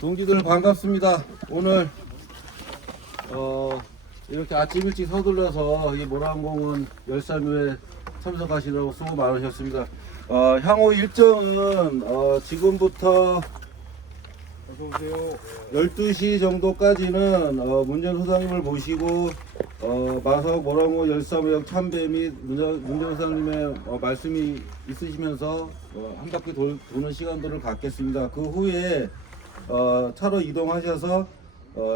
동지들 반갑습니다. 오늘 이렇게 아침 일찍 서둘러서 이 모란공원 열사묘에 참석하시느라고 수고 많으셨습니다. 향후 일정은 지금부터 12시 정도까지는 문전 소장님을 모시고 마석 모란공원 열사묘역 참배 및 문전 소장님의 말씀이 있으시면서 한 바퀴 도는 시간들을 갖겠습니다. 그 후에 차로 이동하셔서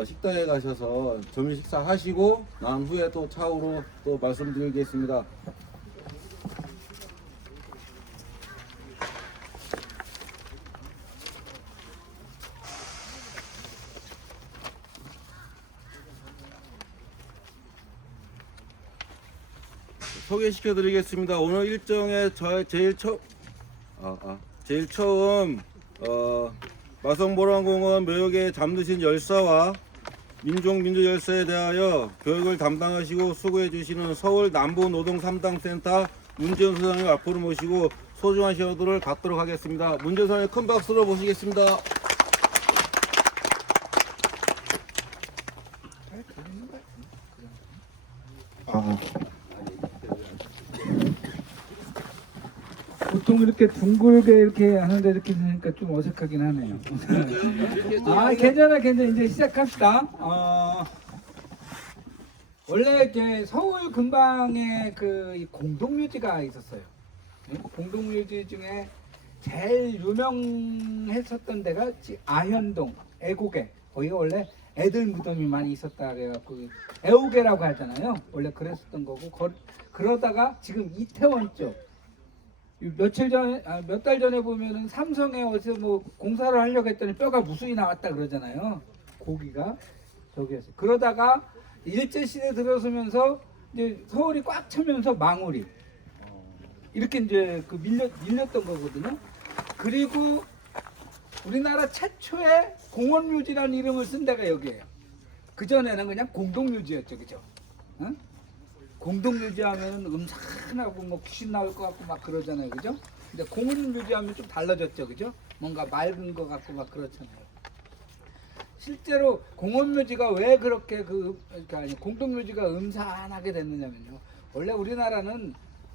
식당에 가셔서 점심 식사하시고 난 후에 또 차후로 또 말씀드리겠습니다. 소개시켜 드리겠습니다. 오늘 일정에 제일 처음 마성보란공원 묘역에 잠드신 열사와 민족민주열사에 대하여 교육을 담당하시고 수고해 주시는 서울 남부노동 3당센터 문재훈 소장님 앞으로 모시고 소중한 시간들을 갖도록 하겠습니다. 문재훈 소장님 큰 박수로 모시겠습니다. 보통 이렇게 둥글게 이렇게 하는데 이렇게 되니까 좀 어색하긴 하네요. 괜찮아. 이제 시작합시다. 원래 이제 서울 근방에 이 공동묘지가 있었어요. 공동묘지 중에 제일 유명했었던 데가 아현동, 애고개. 거기가 원래 애들 무덤이 많이 있었다 그래갖고 애오개라고 하잖아요. 원래 그랬었던 거고 그러다가 지금 이태원 쪽 몇 달 전에 보면은 삼성에 어디서 뭐 공사를 하려고 했더니 뼈가 무수히 나왔다 그러잖아요. 고기가 저기에서 그러다가 일제 시대 들어서면서 이제 서울이 꽉 차면서 망우리 이렇게 이제 밀렸던 거거든요. 그리고 우리나라 최초의 공원묘지라는 이름을 쓴 데가 여기예요. 그 전에는 그냥 공동묘지였죠, 그죠? 응? 공동묘지 하면 음산하고 뭐 귀신 나올 것 같고 막 그러잖아요, 그죠? 근데 공원묘지 하면 좀 달라졌죠, 그죠? 뭔가 맑은 것 같고 막 그렇잖아요. 실제로 공원묘지가 왜 그렇게 그러니까 공동묘지가 음산하게 됐느냐면요. 원래 우리나라는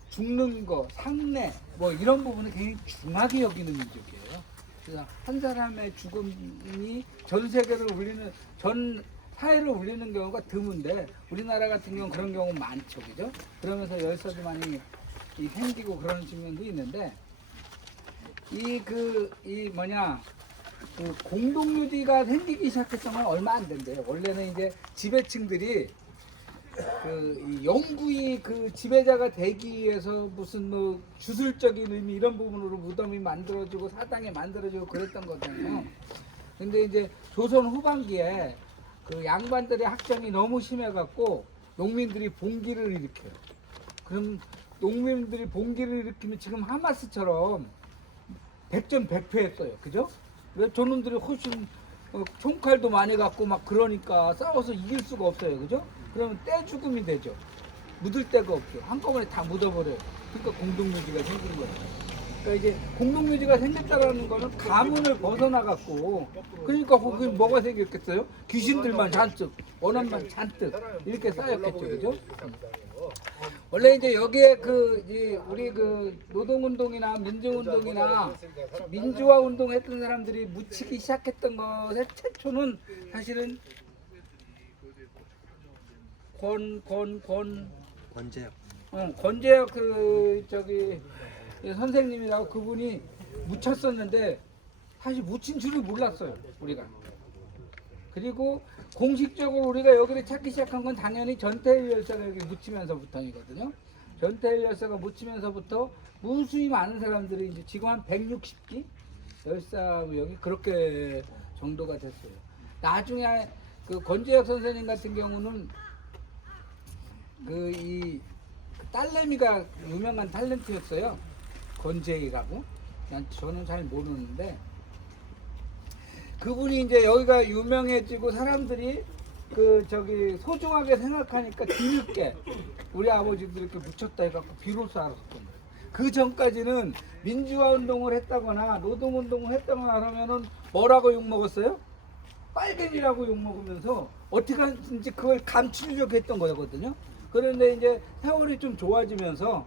죽는 거, 상내 뭐 이런 부분을 굉장히 중하게 여기는 민족이에요. 그래서 한 사람의 죽음이 전 세계를 울리는 전 사회를 울리는 경우가 드문데 우리나라 같은 경우는 그런 경우 많죠, 그죠? 그러면서 열사도 많이 생기고 그런 측면도 있는데 공동묘지가 생기기 시작했던 건 얼마 안 된대요. 원래는 이제 지배층들이 이 영구히 지배자가 되기 위해서 무슨 뭐 주술적인 의미 이런 부분으로 무덤이 만들어지고 사당이 만들어지고 그랬던 거잖아요. 근데 이제 조선 후반기에 양반들의 학정이 너무 심해갖고 농민들이 봉기를 일으켜요. 그럼 농민들이 봉기를 일으키면 지금 하마스처럼 백전백패했어요. 그죠? 왜 저놈들이 훨씬 총칼도 많이 갖고 막 그러니까 싸워서 이길 수가 없어요. 그죠? 그러면 떼 죽음이 되죠. 묻을 데가 없죠. 한꺼번에 다 묻어버려요. 그러니까 공동묘지가 생긴 거예요. 그러니까 이제 공동묘지가 생겼다라는 거는 가문을 벗어나갖고 그러니까 거기 뭐가 생겼겠어요? 귀신들만 잔뜩, 원한만 잔뜩 이렇게 쌓였겠죠, 그죠? 원래 이제 여기에 우리 노동운동이나 민주운동이나 민주화 운동했던 사람들이 묻히기 시작했던 것의 최초는 사실은 권재혁 선생님이라고 그분이 묻혔었는데 사실 묻힌 줄을 몰랐어요, 우리가. 그리고 공식적으로 우리가 여기를 찾기 시작한 건 당연히 전태일 열사가 여기 묻히면서부터이거든요. 전태일 열사가 묻히면서부터 무수히 많은 사람들이 이제 지금 한 160기 열사 여기 그렇게 정도가 됐어요. 나중에 권재혁 선생님 같은 경우는 이 딸내미가 유명한 탤런트였어요. 권재희라고. 저는 잘 모르는데 그분이 이제 여기가 유명해지고 사람들이 소중하게 생각하니까 뒤늦게 우리 아버지들 이렇게 묻혔다 해갖고 비로소 알았었던 거예요. 그 전까지는 민주화 운동을 했다거나 노동 운동을 했다거나 하면은 뭐라고 욕 먹었어요? 빨갱이라고 욕먹으면서 어떻게 하는지 그걸 감추려고 했던 거거든요. 그런데 이제 세월이 좀 좋아지면서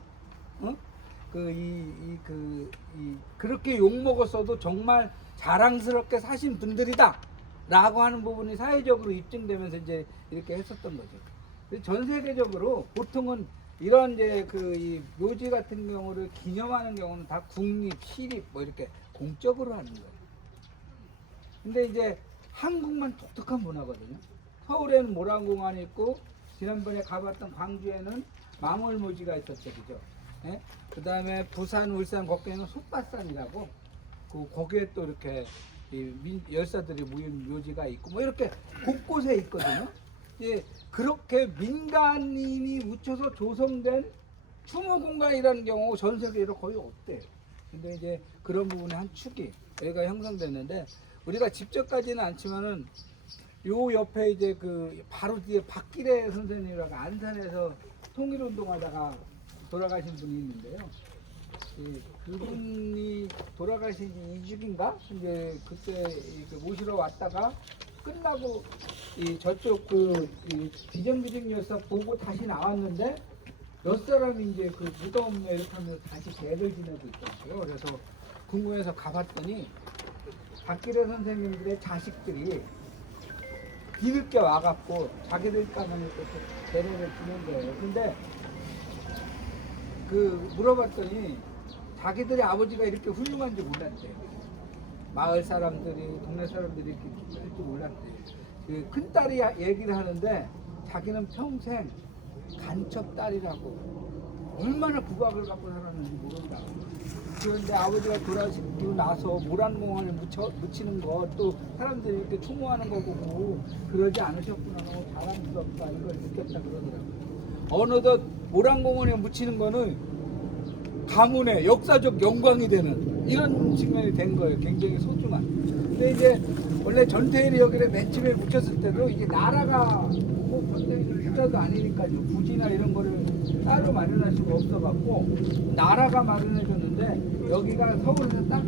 그렇게 욕먹었어도 정말 자랑스럽게 사신 분들이다 라고 하는 부분이 사회적으로 입증되면서 이제 이렇게 했었던 거죠. 전 세계적으로 보통은 이런 이제 이 묘지 같은 경우를 기념하는 경우는 다 국립, 시립 뭐 이렇게 공적으로 하는 거예요. 근데 이제 한국만 독특한 문화거든요. 서울에는 모란공원이 있고, 지난번에 가봤던 광주에는 망월묘지가 있었죠, 그죠? 예? 그 다음에 부산, 울산, 거기에는 솥밭산이라고, 거기에 또 이렇게 열사들이 모인 묘지가 있고, 뭐 이렇게 곳곳에 있거든요. 예, 그렇게 민간인이 묻혀서 조성된 추모공간이라는 경우 전 세계로 거의 없대요. 근데 이제 그런 부분의 한 축이 여기가 형성됐는데, 우리가 직접 가지는 않지만은 요 옆에 이제 바로 뒤에 박기래 선생님이라고 안산에서 통일운동하다가 돌아가신 분이 있는데요. 그분이 돌아가신 지 2주인가? 이제 그때 모시러 왔다가 끝나고 저쪽 비정규직이어서 보고 다시 나왔는데 몇 사람이 이제 무덤에 이렇게 하면서 다시 댁을 지내고 있더라고요. 그래서 궁금해서 가봤더니 박기래 선생님들의 자식들이 뒤늦게 와갖고 자기들 가면 이렇게 대례를 지낸 거예요. 근데 물어봤더니 자기들의 아버지가 이렇게 훌륭한지 몰랐대요. 마을 사람들이, 동네 사람들이 이렇게 할줄 몰랐대요. 큰 딸이 얘기를 하는데 자기는 평생 간첩 딸이라고 얼마나 국악을 갖고 살았는지 모른다. 그런데 아버지가 돌아가시고 나서 모란공원에 묻히는 거 또 사람들이 이렇게 추모하는 거 보고 그러지 않으셨구나, 너무 자랑스럽다 이걸 느꼈다 그러더라고요. 어느덧 모란공원에 묻히는 거는 가문의 역사적 영광이 되는 이런 측면이 된 거예요. 굉장히 소중한. 근데 이제 원래 전태일이 여기를 맨 처음에 묻혔을 때도 이게 나라가 뭐 부자도 아니니까요. 부지나 이런 거를 따로 마련할 수가 없어갖고 나라가 마련해줬는데 여기가 서울에서 딱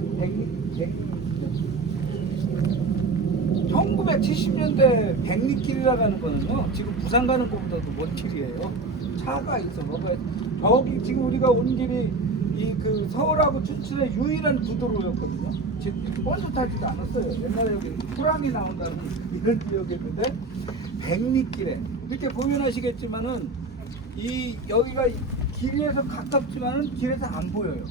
1970년대 백리길이라고 하는 거는요, 지금 부산 가는 것보다도 먼 길이에요. 차가 있어 먹어야 돼. 여기 지금 우리가 온 길이 서울하고 춘천의 유일한 구도로였거든요. 지금 이렇게 버스 타지도 않았어요. 옛날에 여기 호랑이 나온다는 이런 지역이었는데 백리길에 이렇게 보면 아시겠지만은 여기가 길에서 가깝지만은 길에서 안 보여요.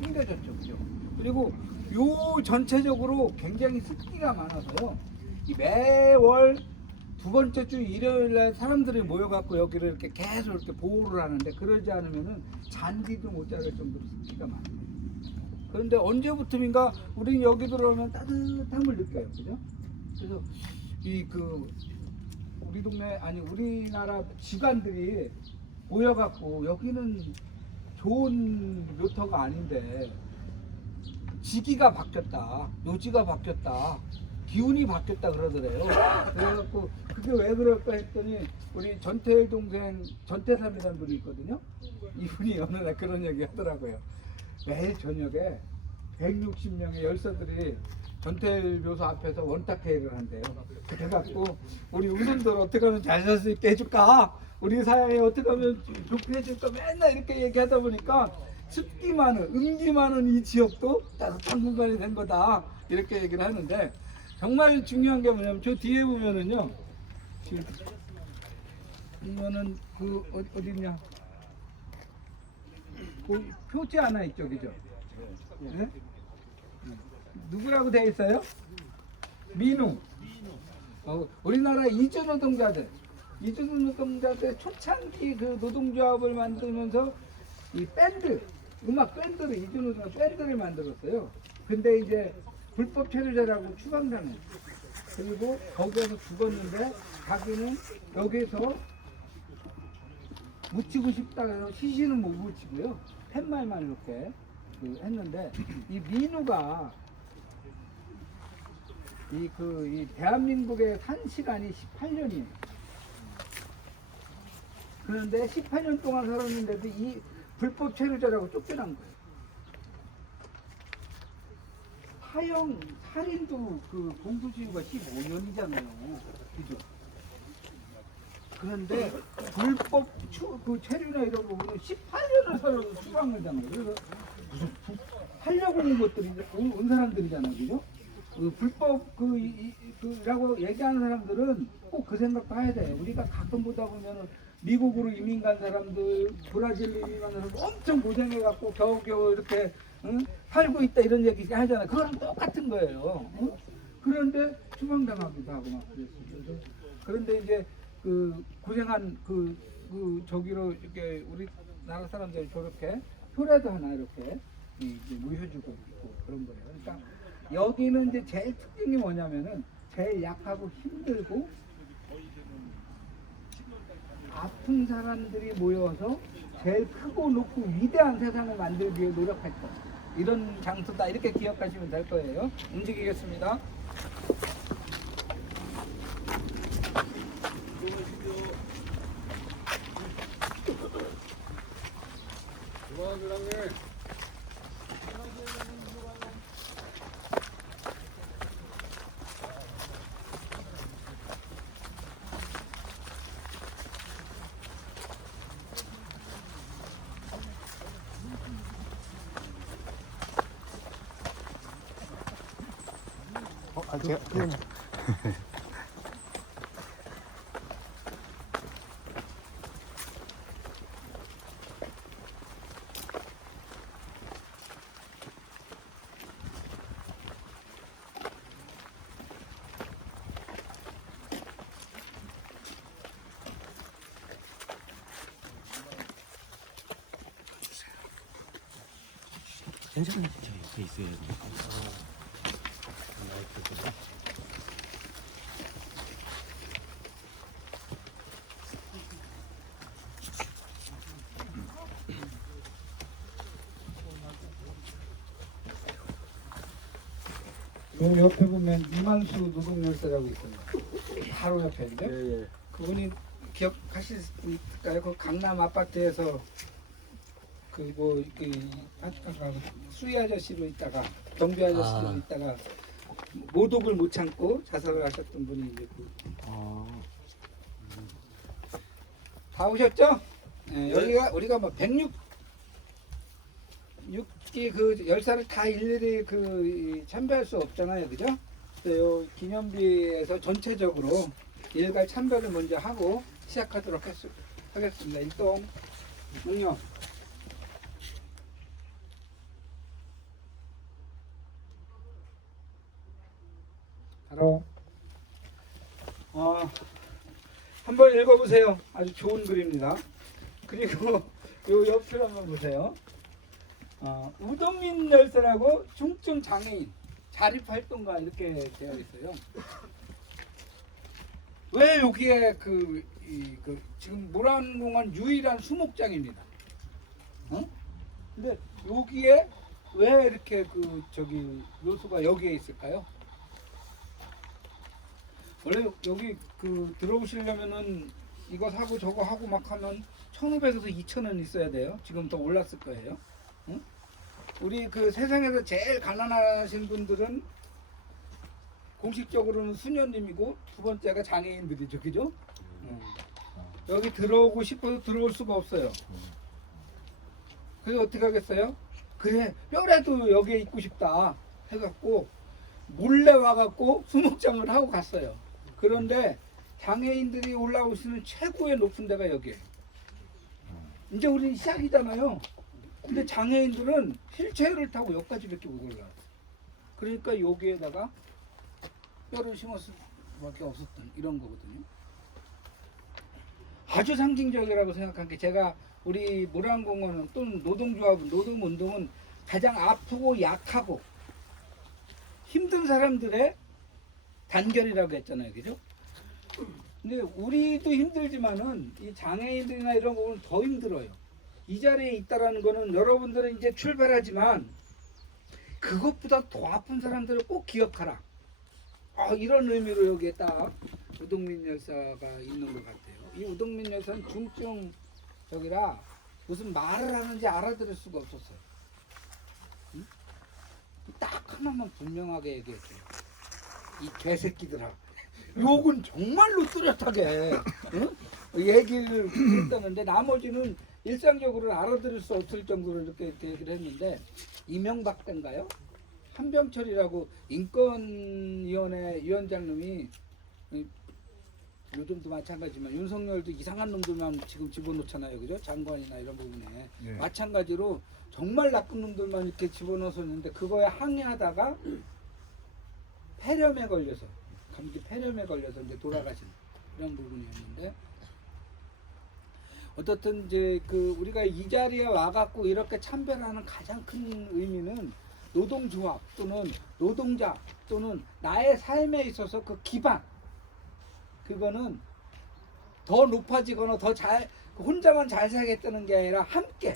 숨겨졌죠, 그죠? 그리고 요 전체적으로 굉장히 습기가 많아서요. 매월 두 번째 주 일요일날 사람들이 모여갖고 여기를 이렇게 계속 이렇게 보호를 하는데 그러지 않으면은 잔디도 못 자랄 정도로 습기가 많아요. 그런데 언제부터인가 우리는 여기 들어오면 따뜻함을 느껴요, 그죠? 그래서 우리 동네 우리나라 기관들이 모여갖고 여기는 좋은 묘터가 아닌데 지기가 바뀌었다, 묘지가 바뀌었다, 기운이 바뀌었다 그러더래요. 그래갖고 그게 왜 그럴까 했더니 우리 전태일 동생 전태삼이라는 분이 있거든요. 이분이 어느 날 그런 얘기 하더라고요. 매일 저녁에 160명의 열사들이 전태일 묘소 앞에서 원탁회의를 한대요. 그래갖고 우리 우선들 어떻게 하면 잘 살 수 있게 해줄까? 우리 사회에 어떻게 하면 좋게 해줄까? 맨날 이렇게 얘기하다 보니까 습기 많은, 음기 많은 이 지역도 따뜻한 공간이 된 거다. 이렇게 얘기를 하는데 정말 중요한 게 뭐냐면 저 뒤에 보면은요. 이거는 어디냐? 표지 하나 있죠, 그죠? 네? 누구라고 돼 있어요? 민우. 우리나라 이주 노동자들 초창기 노동조합을 만들면서 이 밴드, 음악 밴드를 이주 노동자 밴드를 만들었어요. 근데 이제 불법 체류자라고 추방당했어요. 그리고 거기에서 죽었는데 자기는 여기서 묻히고 싶다 해서 시신은 못 묻히고요. 팻말만 이렇게 했는데 이 민우가 이 대한민국에 산 시간이 18년이에요. 그런데 18년 동안 살았는데도 이 불법 체류자라고 쫓겨난 거예요. 살인도 그 공소시효가 15년이잖아요. 그죠? 그런데 불법 그 체류나 이런 거 보면 18년을 살아도 추방이잖아요. 그래서 무슨 하려고 온 것들이 온 사람들이잖아요, 그죠? 그 불법 그라고 얘기하는 사람들은 꼭 그 생각도 해야 돼요. 우리가 가끔 보다 보면은 미국으로 이민 간 사람들, 브라질로 이민 간 사람들 엄청 고생해갖고 겨우겨우 이렇게 살고 있다 이런 얘기 하잖아요. 그거랑 똑같은 거예요. 그런데 추방당하기도 하고 막 그랬어요. 그런데 이제 그 고생한 그 저기로 이렇게 우리나라 사람들이 저렇게 표라도 하나 이렇게 이제 모셔주고 있고 그런 거예요. 그러니까 여기는 이제 제일 특징이 뭐냐면은 제일 약하고 힘들고 아픈 사람들이 모여서 제일 크고 높고 위대한 세상을 만들기 위해 노력했던 이런 장소다 이렇게 기억하시면 될 거예요. 움직이겠습니다. 제가 괜찮아요. 저 옆에 있어야 돼. 그 옆에 보면 이만수 노동열사라고 있어요. 바로 옆에인데 예. 그분이 기억하실 수 있을까요? 그 강남 아파트에서 그뭐 아까 수희 아저씨로 있다가 경비 아저씨로 있다가 모독을 못 참고 자살을 하셨던 분이 이제 다 오셨죠? 네, 여기가 우리가 뭐 106기 그 열사를 다 일일이 참배할 수 없잖아요, 그죠? 그래서 요 기념비에서 전체적으로 일괄 참배를 먼저 하고 시작하도록 하겠습니다. 일동 능력. 바로 한번 읽어보세요. 아주 좋은 글입니다. 그리고 요 옆을 한번 보세요. 우동민 열사라고 중증 장애인 자립활동가 이렇게 되어 있어요. 왜 여기에 지금 모란공원 유일한 수목장입니다. 근데 여기에 왜 이렇게 묘소가 여기에 있을까요? 원래 여기 들어오시려면은 이거 사고 저거 하고 막 하면 1,500에서 2,000원 있어야 돼요. 지금 더 올랐을 거예요. 우리 세상에서 제일 가난하신 분들은 공식적으로는 수녀님이고 두 번째가 장애인들이죠, 그죠? 여기 들어오고 싶어서 들어올 수가 없어요. 그래서 어떻게 하겠어요? 그래, 뼈라도 여기에 있고 싶다 해갖고 몰래 와갖고 수목장을 하고 갔어요. 그런데 장애인들이 올라올 수 있는 최고의 높은 데가 여기에요. 이제 우리 시작이잖아요. 근데 장애인들은 휠체어를 타고 여기까지밖에 못 올라와요. 그러니까 여기에다가 뼈를 심었을 수밖에 없었던 이런 거거든요. 아주 상징적이라고 생각한 게 제가 우리 모란공원은 또는 노동조합은 노동운동은 가장 아프고 약하고 힘든 사람들의 단결이라고 했잖아요, 그죠? 근데 우리도 힘들지만은 이 장애인들이나 이런 거는 더 힘들어요. 이 자리에 있다라는 거는 여러분들은 이제 출발하지만 그것보다 더 아픈 사람들을 꼭 기억하라. 이런 의미로 여기에 딱 우동민 열사가 있는 것 같아요. 이 우동민 열사는 중증 저기라 무슨 말을 하는지 알아들을 수가 없었어요. 딱 하나만 분명하게 얘기했어요. 이 개새끼들아. 욕은 정말로 뚜렷하게 응? 얘기를 했다는데 나머지는 일상적으로 알아들을 수 없을 정도로 이렇게 얘기를 했는데 이명박 때인가요? 한병철이라고 인권위원회 위원장님이 요즘도 마찬가지지만 윤석열도 이상한 놈들만 지금 집어넣잖아요, 그죠? 장관이나 이런 부분에 네. 마찬가지로 정말 나쁜 놈들만 이렇게 집어넣어서 있는데 그거에 항의하다가 폐렴에 걸려서 감기 폐렴에 걸려서 이제 돌아가신 이런 부분이었는데 어떻든 이제 그 우리가 이 자리에 와갖고 이렇게 참배하는 가장 큰 의미는 노동조합 또는 노동자 또는 나의 삶에 있어서 그 기반 그거는 더 높아지거나 더 잘 혼자만 잘 살겠다는 게 아니라 함께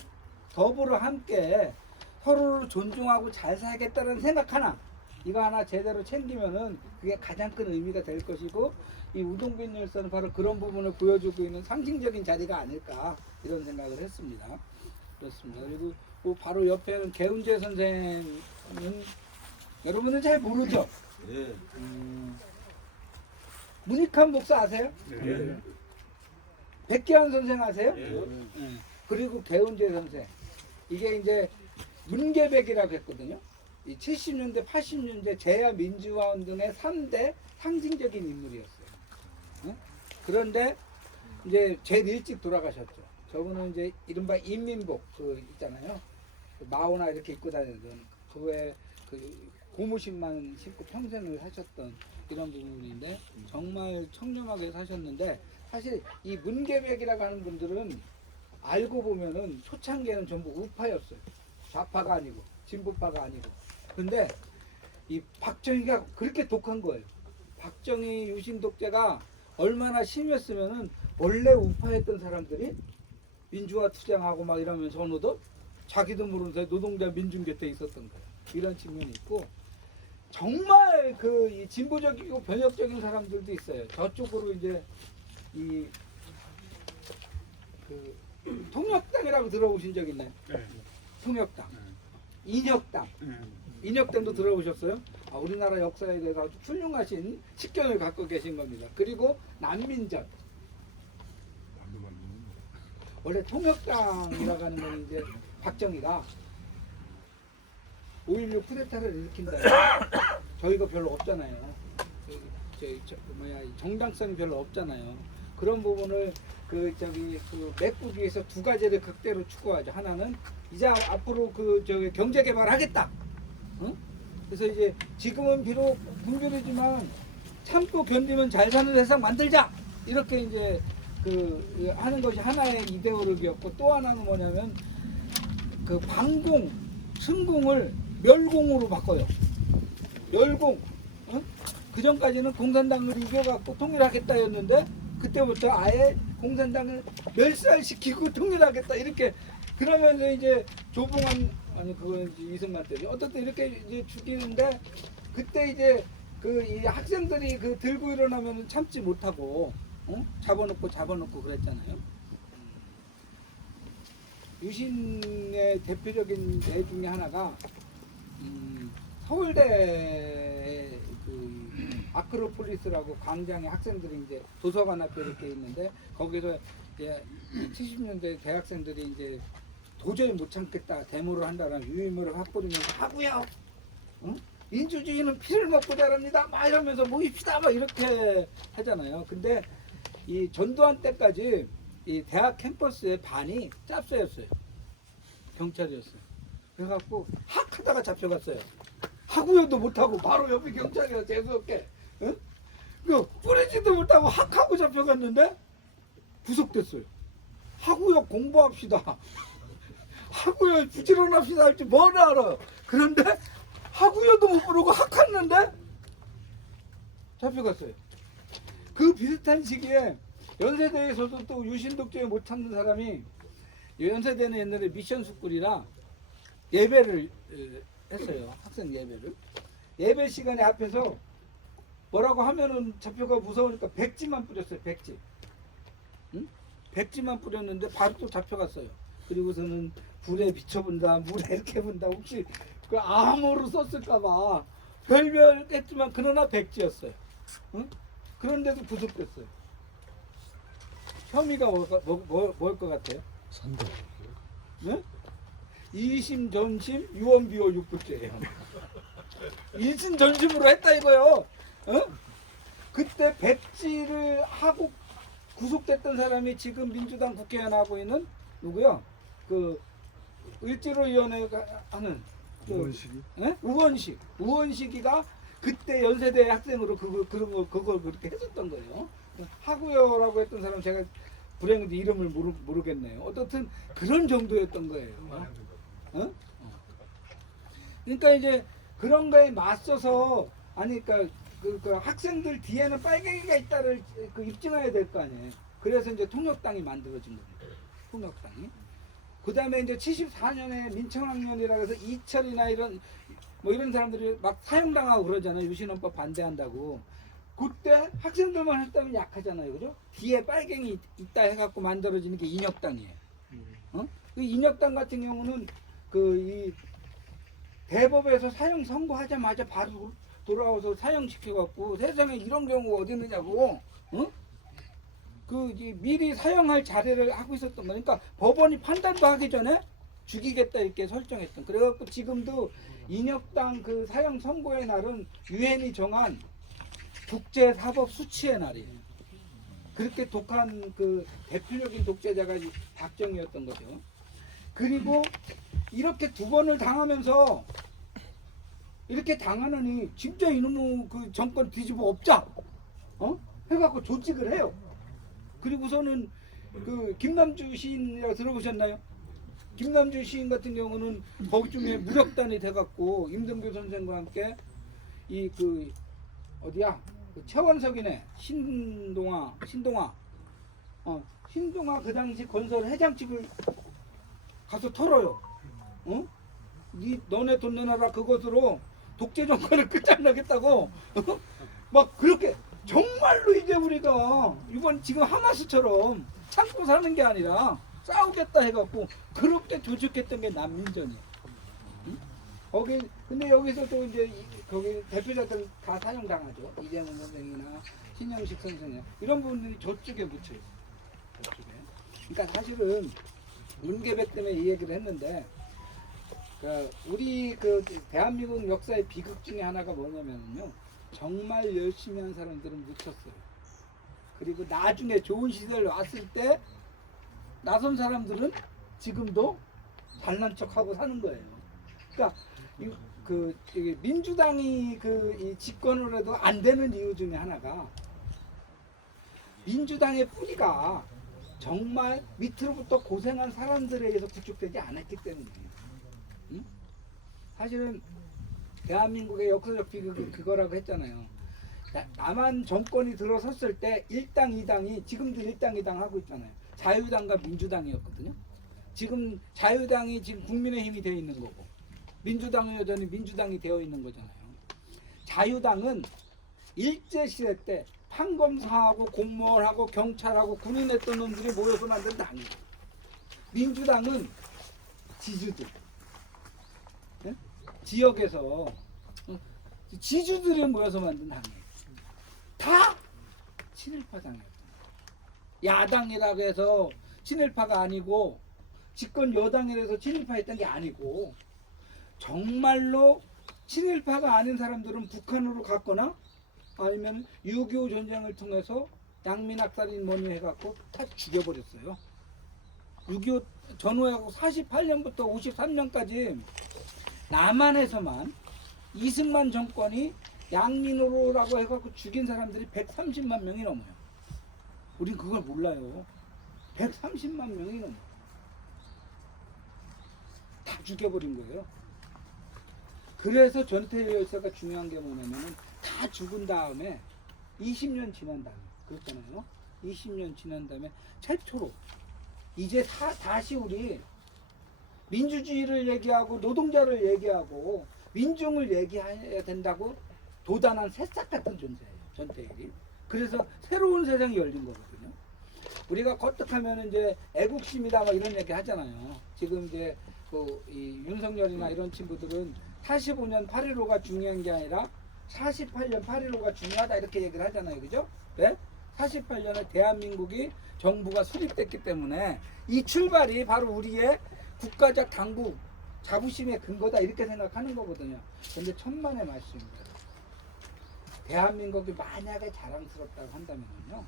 더불어 함께 서로를 존중하고 잘 살겠다는 생각 하나 이거 하나 제대로 챙기면은 그게 가장 큰 의미가 될 것이고 이 우동빈 열사는 바로 그런 부분을 보여주고 있는 상징적인 자리가 아닐까 이런 생각을 했습니다. 그렇습니다. 그리고 그 바로 옆에는 개운재 선생은 여러분은 잘 모르죠? 예. 문익환 목사 아세요? 네. 백기환 선생 아세요? 예. 네. 그리고 개운재 선생 이게 이제 문계백이라고 했거든요. 이 70년대 80년대 제야 민주화 운동의 3대 상징적인 인물이었어요. 응? 그런데 이제 제일 일찍 돌아가셨죠. 저분은 이제 이른바 인민복 그 있잖아요. 그 마오나 이렇게 입고 다니던 그거에 그 고무신만 신고 평생을 사셨던 이런 부분인데 정말 청렴하게 사셨는데 사실 이 문계백이라고 하는 분들은 알고 보면은 초창기에는 전부 우파였어요. 좌파가 아니고 진보파가 아니고. 근데 이 박정희가 그렇게 독한 거예요. 박정희 유신 독재가 얼마나 심했으면은 원래 우파였던 사람들이 민주화 투쟁하고 막 이러면서도 자기도 모르는 노동자 민중곁에 있었던 거예요. 이런 측면이 있고 정말 그 이 진보적이고 변혁적인 사람들도 있어요. 저쪽으로 이제 이 그 통역당이라고 들어보신 적 있나요? 네. 통역당, 인혁당, 인혁당도 들어보셨어요? 아, 우리나라 역사에 대해서 아주 훌륭하신 식견을 갖고 계신 겁니다. 그리고 난민전. 원래 통역당이라고 하는 건 이제 박정희가 5.16 쿠데타를 일으킨다. 저희가 별로 없잖아요. 정당성이 별로 없잖아요. 그런 부분을 그 맥북 위에서 두 가지를 극대로 추구하죠. 하나는 이제 앞으로 경제 개발하겠다. 응? 그래서 이제 지금은 비록 분별이지만 참고 견디면 잘 사는 세상 만들자. 이렇게 이제 하는 것이 하나의 이데올로기였고 또 하나는 뭐냐면 그 반공, 승공을 멸공으로 바꿔요. 멸공. 응? 그 전까지는 공산당을 이겨갖고 통일하겠다였는데 그때부터 아예 공산당을 멸살시키고 통일하겠다 이렇게 그러면서 이제 조봉환 아니 그거는 이제 이승만 때죠. 어떻든 이렇게 이제 죽이는데 그때 이제 이 학생들이 들고 일어나면 참지 못하고 잡아놓고 그랬잖아요. 유신의 대표적인 애 중에 하나가 서울대 아크로폴리스라고 광장에 학생들이 이제 도서관 앞에 이렇게 있는데 거기서 이제 70년대 대학생들이 이제 도저히 못 참겠다 데모를 한다는 유인물을 확보하면서 하고요. 응? 민주주의는 피를 먹고 자랍니다. 막 이러면서 모입시다 막 이렇게 하잖아요. 근데 이 전두환 때까지 이 대학 캠퍼스의 반이 짭새였어요. 경찰이었어요. 그래갖고 학 하다가 잡혀갔어요. 하구요도 못하고 바로 옆에 경찰이라 재수없게 응? 뿌리지도 못하고 학하고 잡혀갔는데 구속됐어요. 하구요 공부합시다. 하구요 부지런합시다 할지 뭘 알아. 그런데 하구요도 못 부르고 학했는데 잡혀갔어요. 그 비슷한 시기에 연세대에서도 또 유신독재에 못 참는 사람이 연세대는 옛날에 미션 스쿨이라 예배를 했어요. 학생 예배를. 예배 시간에 앞에서 뭐라고 하면은 잡혀가 무서우니까 백지만 뿌렸어요. 백지. 응? 백지만 뿌렸는데 바로 또 잡혀갔어요. 그리고서는 불에 비춰본다. 물에 이렇게 본다. 혹시 그 암호로 썼을까봐 별별 했지만 그러나 백지였어요. 응? 그런데도 구속됐어요. 혐의가 뭘 것 같아요? 선거. 응? 2심 전심 유언비어 육부죄예요. 1심 전심으로 했다 이거요. 어? 그때 백지를 하고 구속됐던 사람이 지금 민주당 국회의원 하고 있는 누구요? 그 을지로위원회가 하는 우원식이? 우원식이가 그때 연세대 학생으로 그걸 그렇게 했었던 거예요. 하구여라고 했던 사람 제가 불행히 이름을 모르겠네요. 어떻든 그런 정도였던 거예요. 어? 그러니까 이제 그런 거에 맞서서 아니 그러니까 그 학생들 뒤에는 빨갱이가 있다를 입증해야 될 거 아니에요. 그래서 이제 통역당이 만들어진 겁니다. 통역당이. 그 다음에 이제 74년에 민청학년이라고 해서 이철이나 이런 사람들이 막 사형당하고 그러잖아요. 유신헌법 반대한다고. 그때 학생들만 했다면 약하잖아요. 그죠? 뒤에 빨갱이 있다 해갖고 만들어지는 게 인혁당이에요. 어? 그 인혁당 같은 경우는 이 대법에서 사형 선고하자마자 바로 돌아와서 사형시켜갖고 세상에 이런 경우가 어디 있느냐고. 어? 미리 사형할 자리를 하고 있었던 거니까 법원이 판단도 하기 전에 죽이겠다 이렇게 설정했던. 그래갖고 지금도 인혁당 그 사형 선고의 날은 유엔이 정한 국제사법 수치의 날이에요. 그렇게 독한 그 대표적인 독재자가 박정희였던 거죠. 그리고 이렇게 두 번을 당하면서 이렇게 당하느니 진짜 이놈의 그 정권 뒤집어 엎자 해갖고 조직을 해요. 그리고서는 그 김남주 시인이라고 들어보셨나요? 김남주 시인 같은 경우는 거기쯤에 무력단이 돼갖고 임동규 선생과 함께 어디야? 최원석이네 신동아 그 당시 건설 해장집을 가서 털어요. 너네 돈 내놔라 그것으로 독재 정권을 끝장나겠다고 막 그렇게 정말로 이제 우리가 이번 지금 하마스처럼 참고 사는 게 아니라 싸우겠다 해갖고 그렇게 조직했던 게 난민전이에요. 근데 여기서 또 이제 거기 대표자들 다 사형당하죠. 이재문 선생이나 신영식 선생이나 이런 분들이 저쪽에 묻혀요. 저쪽에. 그러니까 사실은 문계배 때문에 이 얘기를 했는데 우리 대한민국 역사의 비극 중에 하나가 뭐냐면요. 정말 열심히 한 사람들은 묻혔어요. 그리고 나중에 좋은 시절 왔을 때 나선 사람들은 지금도 잘난 척하고 사는 거예요. 그러니까 민주당이 이 집권을 해도 안 되는 이유 중에 하나가 민주당의 뿌리가 정말 밑으로부터 고생한 사람들에 의해서 구축되지 않았기 때문이에요. 응? 사실은 대한민국의 역사적 비극이 그거라고 했잖아요. 남한 정권이 들어섰을 때 1당 2당이 지금도 1당 2당 하고 있잖아요. 자유당과 민주당이었거든요. 지금 자유당이 지금 국민의힘이 되어 있는 거고 민주당은 여전히 민주당이 되어 있는 거잖아요. 자유당은 일제시대 때 판검사하고 공무원하고 경찰하고 군인 했던 놈들이 모여서 만든 당이에요. 민주당은 지주들 지역에서 지주들이 모여서 만든 당이에요. 다 친일파 당이에요. 야당이라고 해서 친일파가 아니고 집권 여당이라서 친일파 했던 게 아니고 정말로 친일파가 아닌 사람들은 북한으로 갔거나 아니면 6.25 전쟁을 통해서 양민학살인 뭐니 해갖고 다 죽여버렸어요. 6.25 전후해갖고 48년부터 53년까지 남한에서만 이승만 정권이 양민으로라고 해갖고 죽인 사람들이 130만 명이 넘어요. 우린 그걸 몰라요. 130만 명이 넘어요. 다 죽여버린 거예요. 그래서 전태일 열사가 중요한 게 뭐냐면은 다 죽은 다음에 20년 지난 다음에 그렇잖아요. 20년 지난 다음에 최초로 이제 다시 우리 민주주의를 얘기하고 노동자를 얘기하고 민중을 얘기해야 된다고 도단한 새싹 같은 존재예요. 전태일이. 그래서 새로운 세상이 열린 거거든요. 우리가 거듭하면 이제 애국심이다 막 이런 얘기 하잖아요. 지금 이제 이 윤석열이나 이런 친구들은 45년 8.15가 중요한 게 아니라 48년 8.15가 중요하다 이렇게 얘기를 하잖아요. 그죠? 왜? 48년에 대한민국이 정부가 수립됐기 때문에 이 출발이 바로 우리의 국가적 당국 자부심의 근거다 이렇게 생각하는 거거든요. 근데 천만의 말씀입니다. 대한민국이 만약에 자랑스럽다고 한다면요.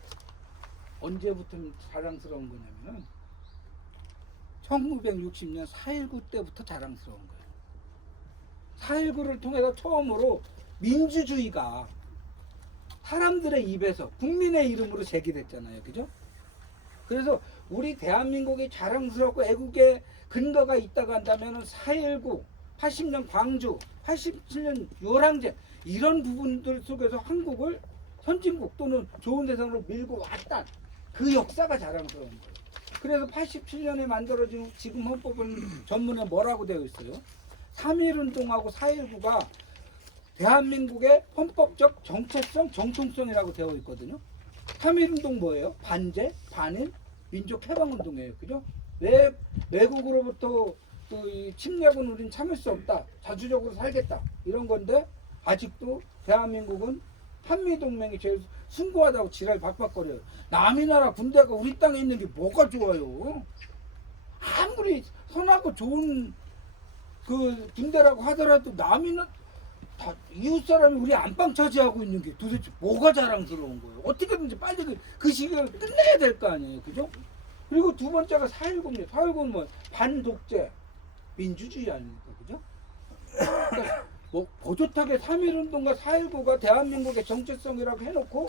언제부터 자랑스러운 거냐면은 1960년 4.19 때부터 자랑스러운 거예요. 4.19를 통해서 처음으로 민주주의가 사람들의 입에서 국민의 이름으로 제기됐잖아요. 그죠? 그래서 우리 대한민국이 자랑스럽고 애국의 근거가 있다고 한다면 4.19, 80년 광주, 87년 요랑제 이런 부분들 속에서 한국을 선진국 또는 좋은 대상으로 밀고 왔다. 그 역사가 자랑스러운 거예요. 그래서 87년에 만들어진 지금 헌법은 전문에 뭐라고 되어 있어요? 3.1운동하고 4.19가 대한민국의 헌법적 정체성, 정통성이라고 되어 있거든요. 3.1운동 뭐예요? 반제, 반일, 민족해방운동이에요. 그죠? 외국으로부터 이 침략은 우린 참을 수 없다. 자주적으로 살겠다. 이런 건데 아직도 대한민국은 한미동맹이 제일 숭고하다고 지랄 박박거려요. 남의 나라 군대가 우리 땅에 있는 게 뭐가 좋아요? 아무리 선하고 좋은 그 군대라고 하더라도 남이는 다 이웃 사람이 우리 안방 차지하고 있는 게 도대체 뭐가 자랑스러운 거예요? 어떻게든지 빨리 그 시기를 끝내야 될 거 아니에요, 그죠? 그리고 두 번째가 4.19입니다. 4.19는 뭐 반독재, 민주주의 아닙니까, 그죠? 그러니까 뭐 보젓하게 3.1운동과 4.19가 대한민국의 정체성이라고 해놓고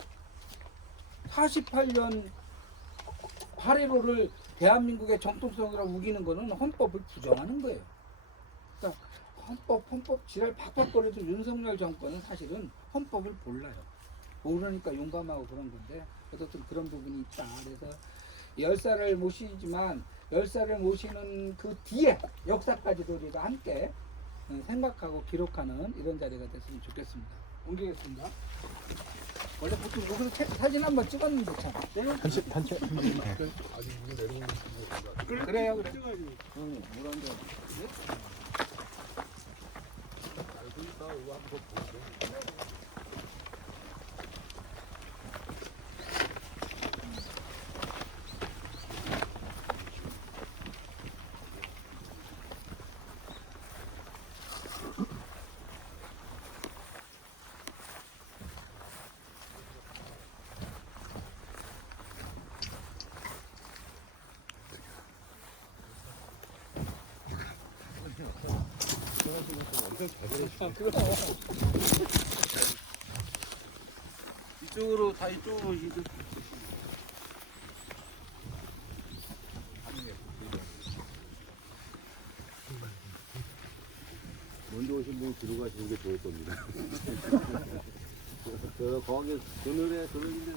48년 8.15를 대한민국의 정통성이라고 우기는 거는 헌법을 부정하는 거예요. 그러니까 헌법 지랄 박박거려도 윤석열 정권은 사실은 헌법을 몰라요. 모르니까 용감하고 그런 건데 그래도 좀 그런 부분이 있다. 그래서 열사를 모시지만 열사를 모시는 그 뒤에 역사까지도 우리가 함께 생각하고 기록하는 이런 자리가 됐으면 좋겠습니다. 옮기겠습니다. 원래 보통 여기서 사진 한번 찍었는데 참. 단체. 그래요, 그래. 이쪽으로 다 이쪽으로 먼저 오신 분 뒤로 가시는 게 좋을 겁니다. 저 거기 그늘에 그늘인데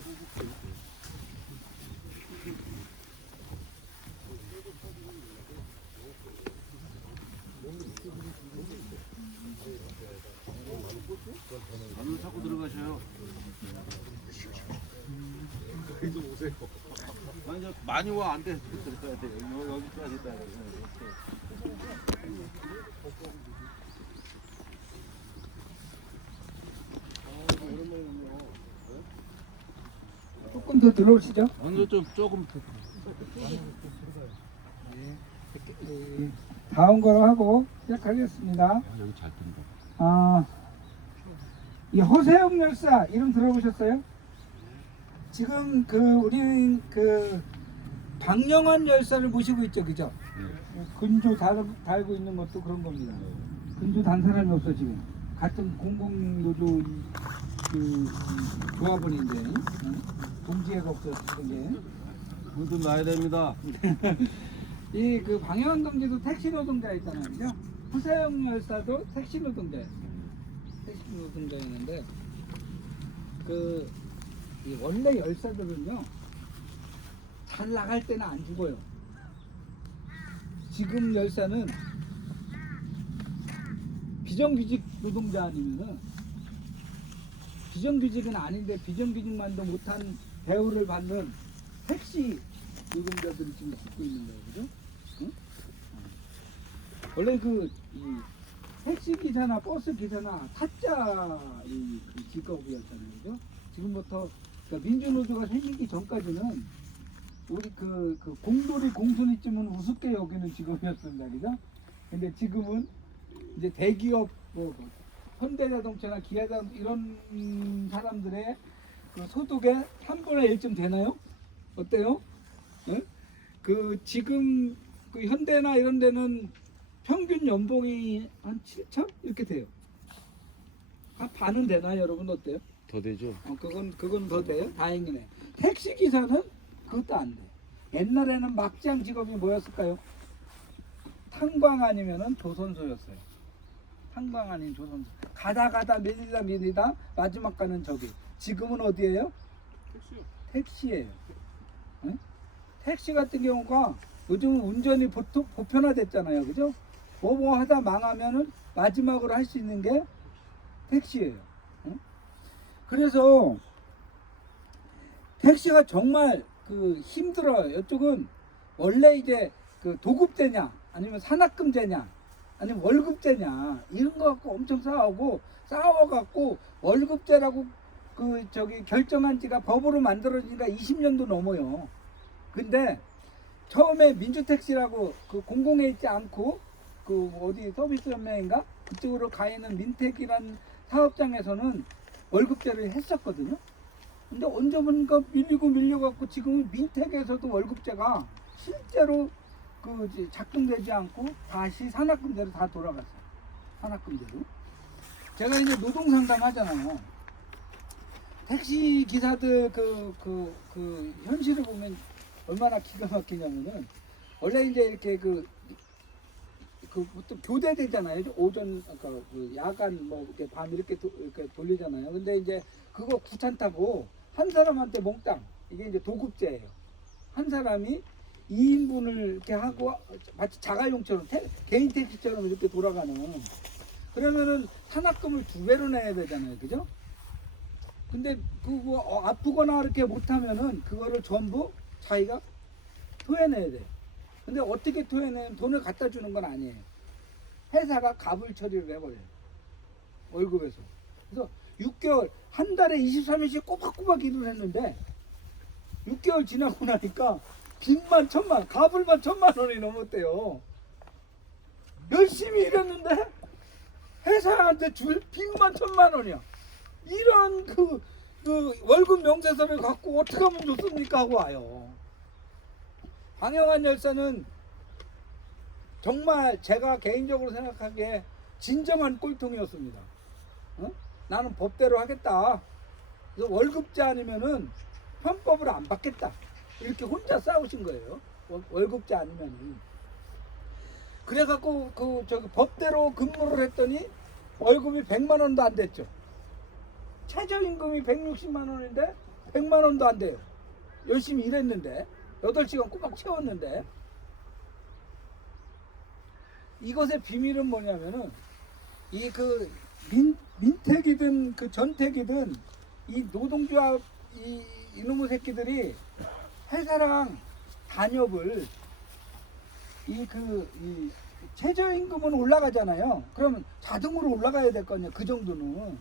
안으로 자꾸 들어가셔요. 그래도 오세요. 아니 저 많이 와 안 돼. 들어가야 돼. 여기까지 있다. 조금 더 들어오시죠. 먼저 좀 조금 다음 거로 하고 시작하겠습니다. 여기 잘 뜬다. 이 허세영 열사 이름 들어보셨어요? 지금 그 우리 그 박영환 열사를 모시고 있죠, 그죠? 근조 달고 있는 것도 그런 겁니다. 근조 단 사람이 없어 지금. 같은 공공노조 그 조합원인데 동지애가 없었던 게. 물좀 놔야 됩니다. 이 그 방영환 동지도 택시 노동자였잖아요, 그죠? 허세영 열사도 택시 노동자였어요. 택시 노동자였는데 이 원래 열사들은요 잘 나갈 때는 안 죽어요. 지금 열사는 비정규직 노동자 아니면은 비정규직은 아닌데 비정규직만도 못한 대우를 받는 택시 노동자들이 지금 짓고 있는 거예요, 그죠? 응? 원래 이 택시 기사나 버스 기사나 타짜 그 직업이었잖아요, 그죠? 지금부터 그러니까 민주노조가 생기기 전까지는 우리 그 공돌이 공손이쯤은 우습게 여기는 직업이었습니다, 그죠? 근데 지금은 이제 대기업 뭐 현대자동차나 기아자동차 이런 사람들의 그 소득의 3분의 1쯤 되나요? 어때요? 네? 그 지금 그 현대나 이런 데는 평균 연봉이 한 7천 이렇게 돼요. 한 반은 되나요, 여러분 어때요? 더 되죠? 그건 더 돼요. 다행이네. 택시 기사는 그것도 안 돼. 옛날에는 막장 직업이 뭐였을까요? 탕광 아니면은 조선소였어요. 탕광 아닌 조선소. 가다 밀리다 마지막 가는 저기. 지금은 어디예요? 택시예요. 응? 택시 같은 경우가 요즘 운전이 보편화됐잖아요, 그죠? 뭐 하다 망하면은 마지막으로 할 수 있는 게 택시예요. 응? 그래서 택시가 정말 그 힘들어요. 이쪽은 원래 이제 그 도급제냐 아니면 산학금제냐 아니면 월급제냐 이런 거 갖고 엄청 싸워갖고 월급제라고 그 저기 결정한 지가 법으로 만들어진 지가 20년도 넘어요. 근데 처음에 민주택시라고 그 공공에 있지 않고 그 어디 서비스 연맹인가 그쪽으로 가 있는 민택이란 사업장에서는 월급제를 했었거든요. 근데 언제부턴가 밀려갖고 지금은 민택에서도 월급제가 실제로 그 작동되지 않고 다시 산학금제로 다 돌아갔어요. 산학금제로. 제가 이제 노동상담 하잖아요. 택시 기사들 그 현실을 보면 얼마나 기가 막히냐면은 원래 이제 이렇게 보통 교대되잖아요. 오전 그 야간 뭐 이렇게 밤 이렇게 돌리잖아요. 근데 이제 그거 귀찮다고 한 사람한테 몽땅 이게 이제 도급제예요. 한 사람이 2인분을 이렇게 하고 마치 자가용처럼 개인 택시처럼 이렇게 돌아가는 그러면은 산학금을 2배로 내야 되잖아요. 그죠? 근데 그거 아프거나 이렇게 못하면은 그거를 전부 자기가 토해내야 돼요. 근데 어떻게 토해내면 돈을 갖다 주는 건 아니에요. 회사가 갑을 처리를 해버려요. 월급에서. 그래서 6개월, 한 달에 23일씩 꼬박꼬박 일을 했는데 6개월 지나고 나니까 빚만 1,000만, 갑을만 1,000만 원이 넘었대요. 열심히 일했는데 회사한테 줄 빚만 1,000만 원이야. 이런 그 월급 명세서를 갖고 어떻게 하면 좋습니까 하고 와요. 황영한 열사는 정말 제가 개인적으로 생각하기에 진정한 꼴통이었습니다. 어? 나는 법대로 하겠다. 그래서 월급제 아니면은 편법을 안 받겠다. 이렇게 혼자 싸우신 거예요. 월급제 아니면은. 그래갖고 저기 법대로 근무를 했더니 월급이 100만 원도 안 됐죠. 최저임금이 160만 원인데 100만 원도 안 돼요. 열심히 일했는데 8시간 꼬박 채웠는데 이것의 비밀은 뭐냐면은 이 민택이든 그 전택이든 이 노동조합 이놈의 새끼들이 회사랑 단협을 이 최저임금은 올라가잖아요. 그러면 자동으로 올라가야 될 거 아니에요. 그 정도는.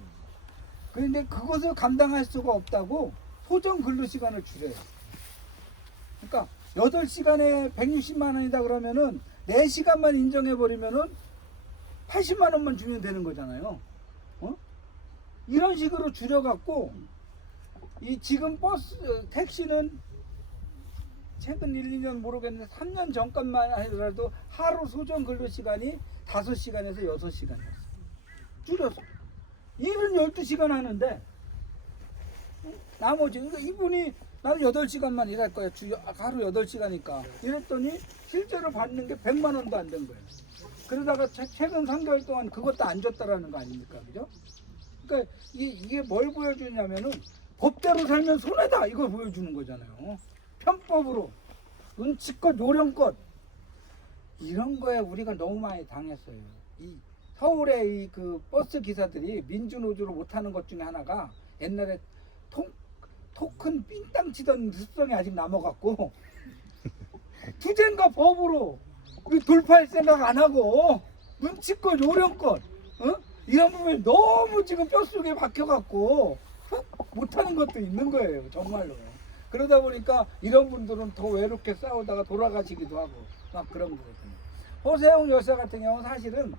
그런데 그것을 감당할 수가 없다고 소정 근로시간을 줄여요. 그러니까 8시간에 160만 원이다 그러면은 4시간만 인정해버리면은 80만 원만 주면 되는 거잖아요. 어? 이런 식으로 줄여갖고 이 지금 택시는 최근 1, 2년 모르겠는데 3년 전까지만 하더라도 하루 소정 근로시간이 5시간에서 6시간이었어요. 줄였어. 일은 12시간 하는데 나머지 그러니까 이분이 나는 8시간만 일할 거야. 하루 8시간이니까 이랬더니 실제로 받는 게 100만 원도 안 된 거예요. 그러다가 최근 3개월 동안 그것도 안 줬다라는 거 아닙니까? 그죠? 그러니까 이게 뭘 보여주냐면은 법대로 살면 손해다 이걸 보여주는 거잖아요. 편법으로 눈치껏 요령껏 이런 거에 우리가 너무 많이 당했어요. 이 서울의 그 버스 기사들이 민주노조로 못하는 것 중에 하나가 옛날에 토큰 삥땅 치던 습성이 아직 남아갖고 투쟁과 법으로 돌파할 생각 안 하고 눈치껏 요령껏 이런 부분이 너무 지금 뼛속에 박혀갖고 못하는 것도 있는 거예요, 정말로. 그러다 보니까 이런 분들은 더 외롭게 싸우다가 돌아가시기도 하고 막 그런 거거든요. 허세웅 열사 같은 경우는 사실은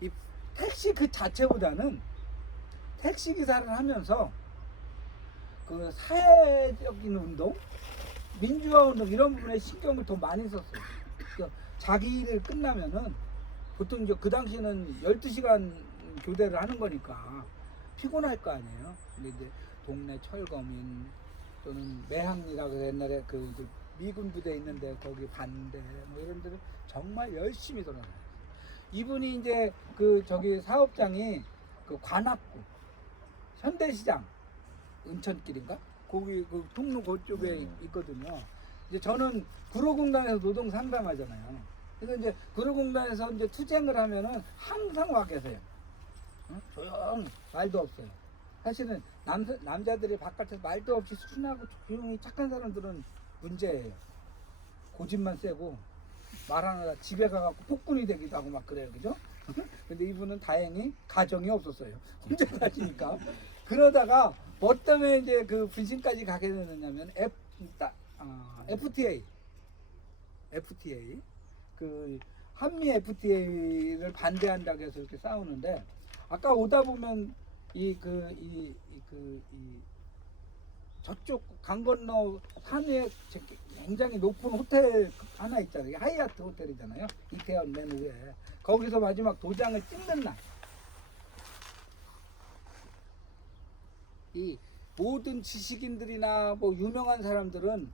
이 택시 그 자체보다는 택시 기사를 하면서 그 사회적인 운동, 민주화 운동 이런 부분에 신경을 더 많이 썼어요. 그러니까 자기 일 끝나면은 보통 이제 그 당시는 12시간 교대를 하는 거니까 피곤할 거 아니에요. 근데 이제 동네 철거민 또는 매항리라고 옛날에 그 이제 미군 부대 있는데 거기 반대 뭐 이런 데를 정말 열심히 돌아다녀요. 이분이 이제 그 저기 사업장이 그 관악구 현대시장 은천길인가? 거기 그 통로 그쪽에 있거든요. 이제 저는 구로공단에서 노동 상담하잖아요. 그래서 이제 구로공단에서 이제 투쟁을 하면은 항상 와 계세요. 조용 말도 없어요. 사실은 남자들이 바깥에서 말도 없이 순하고 조용히 착한 사람들은 문제예요. 고집만 세고 말 하나 집에 가갖고 폭군이 되기도 하고 막 그래요, 그죠? 근데 이분은 다행히 가정이 없었어요. 혼자 사시니까. 그러다가 뭐 때문에 이제 그 분신까지 가게 되느냐면 FTA 그 한미 FTA를 반대한다고 해서 이렇게 싸우는데 아까 오다 보면 저쪽 강 건너 산 위에 굉장히 높은 호텔 하나 있잖아요. 하이아트 호텔이잖아요. 이태원 맨 위에. 거기서 마지막 도장을 찍는 날. 이 모든 지식인들이나 뭐 유명한 사람들은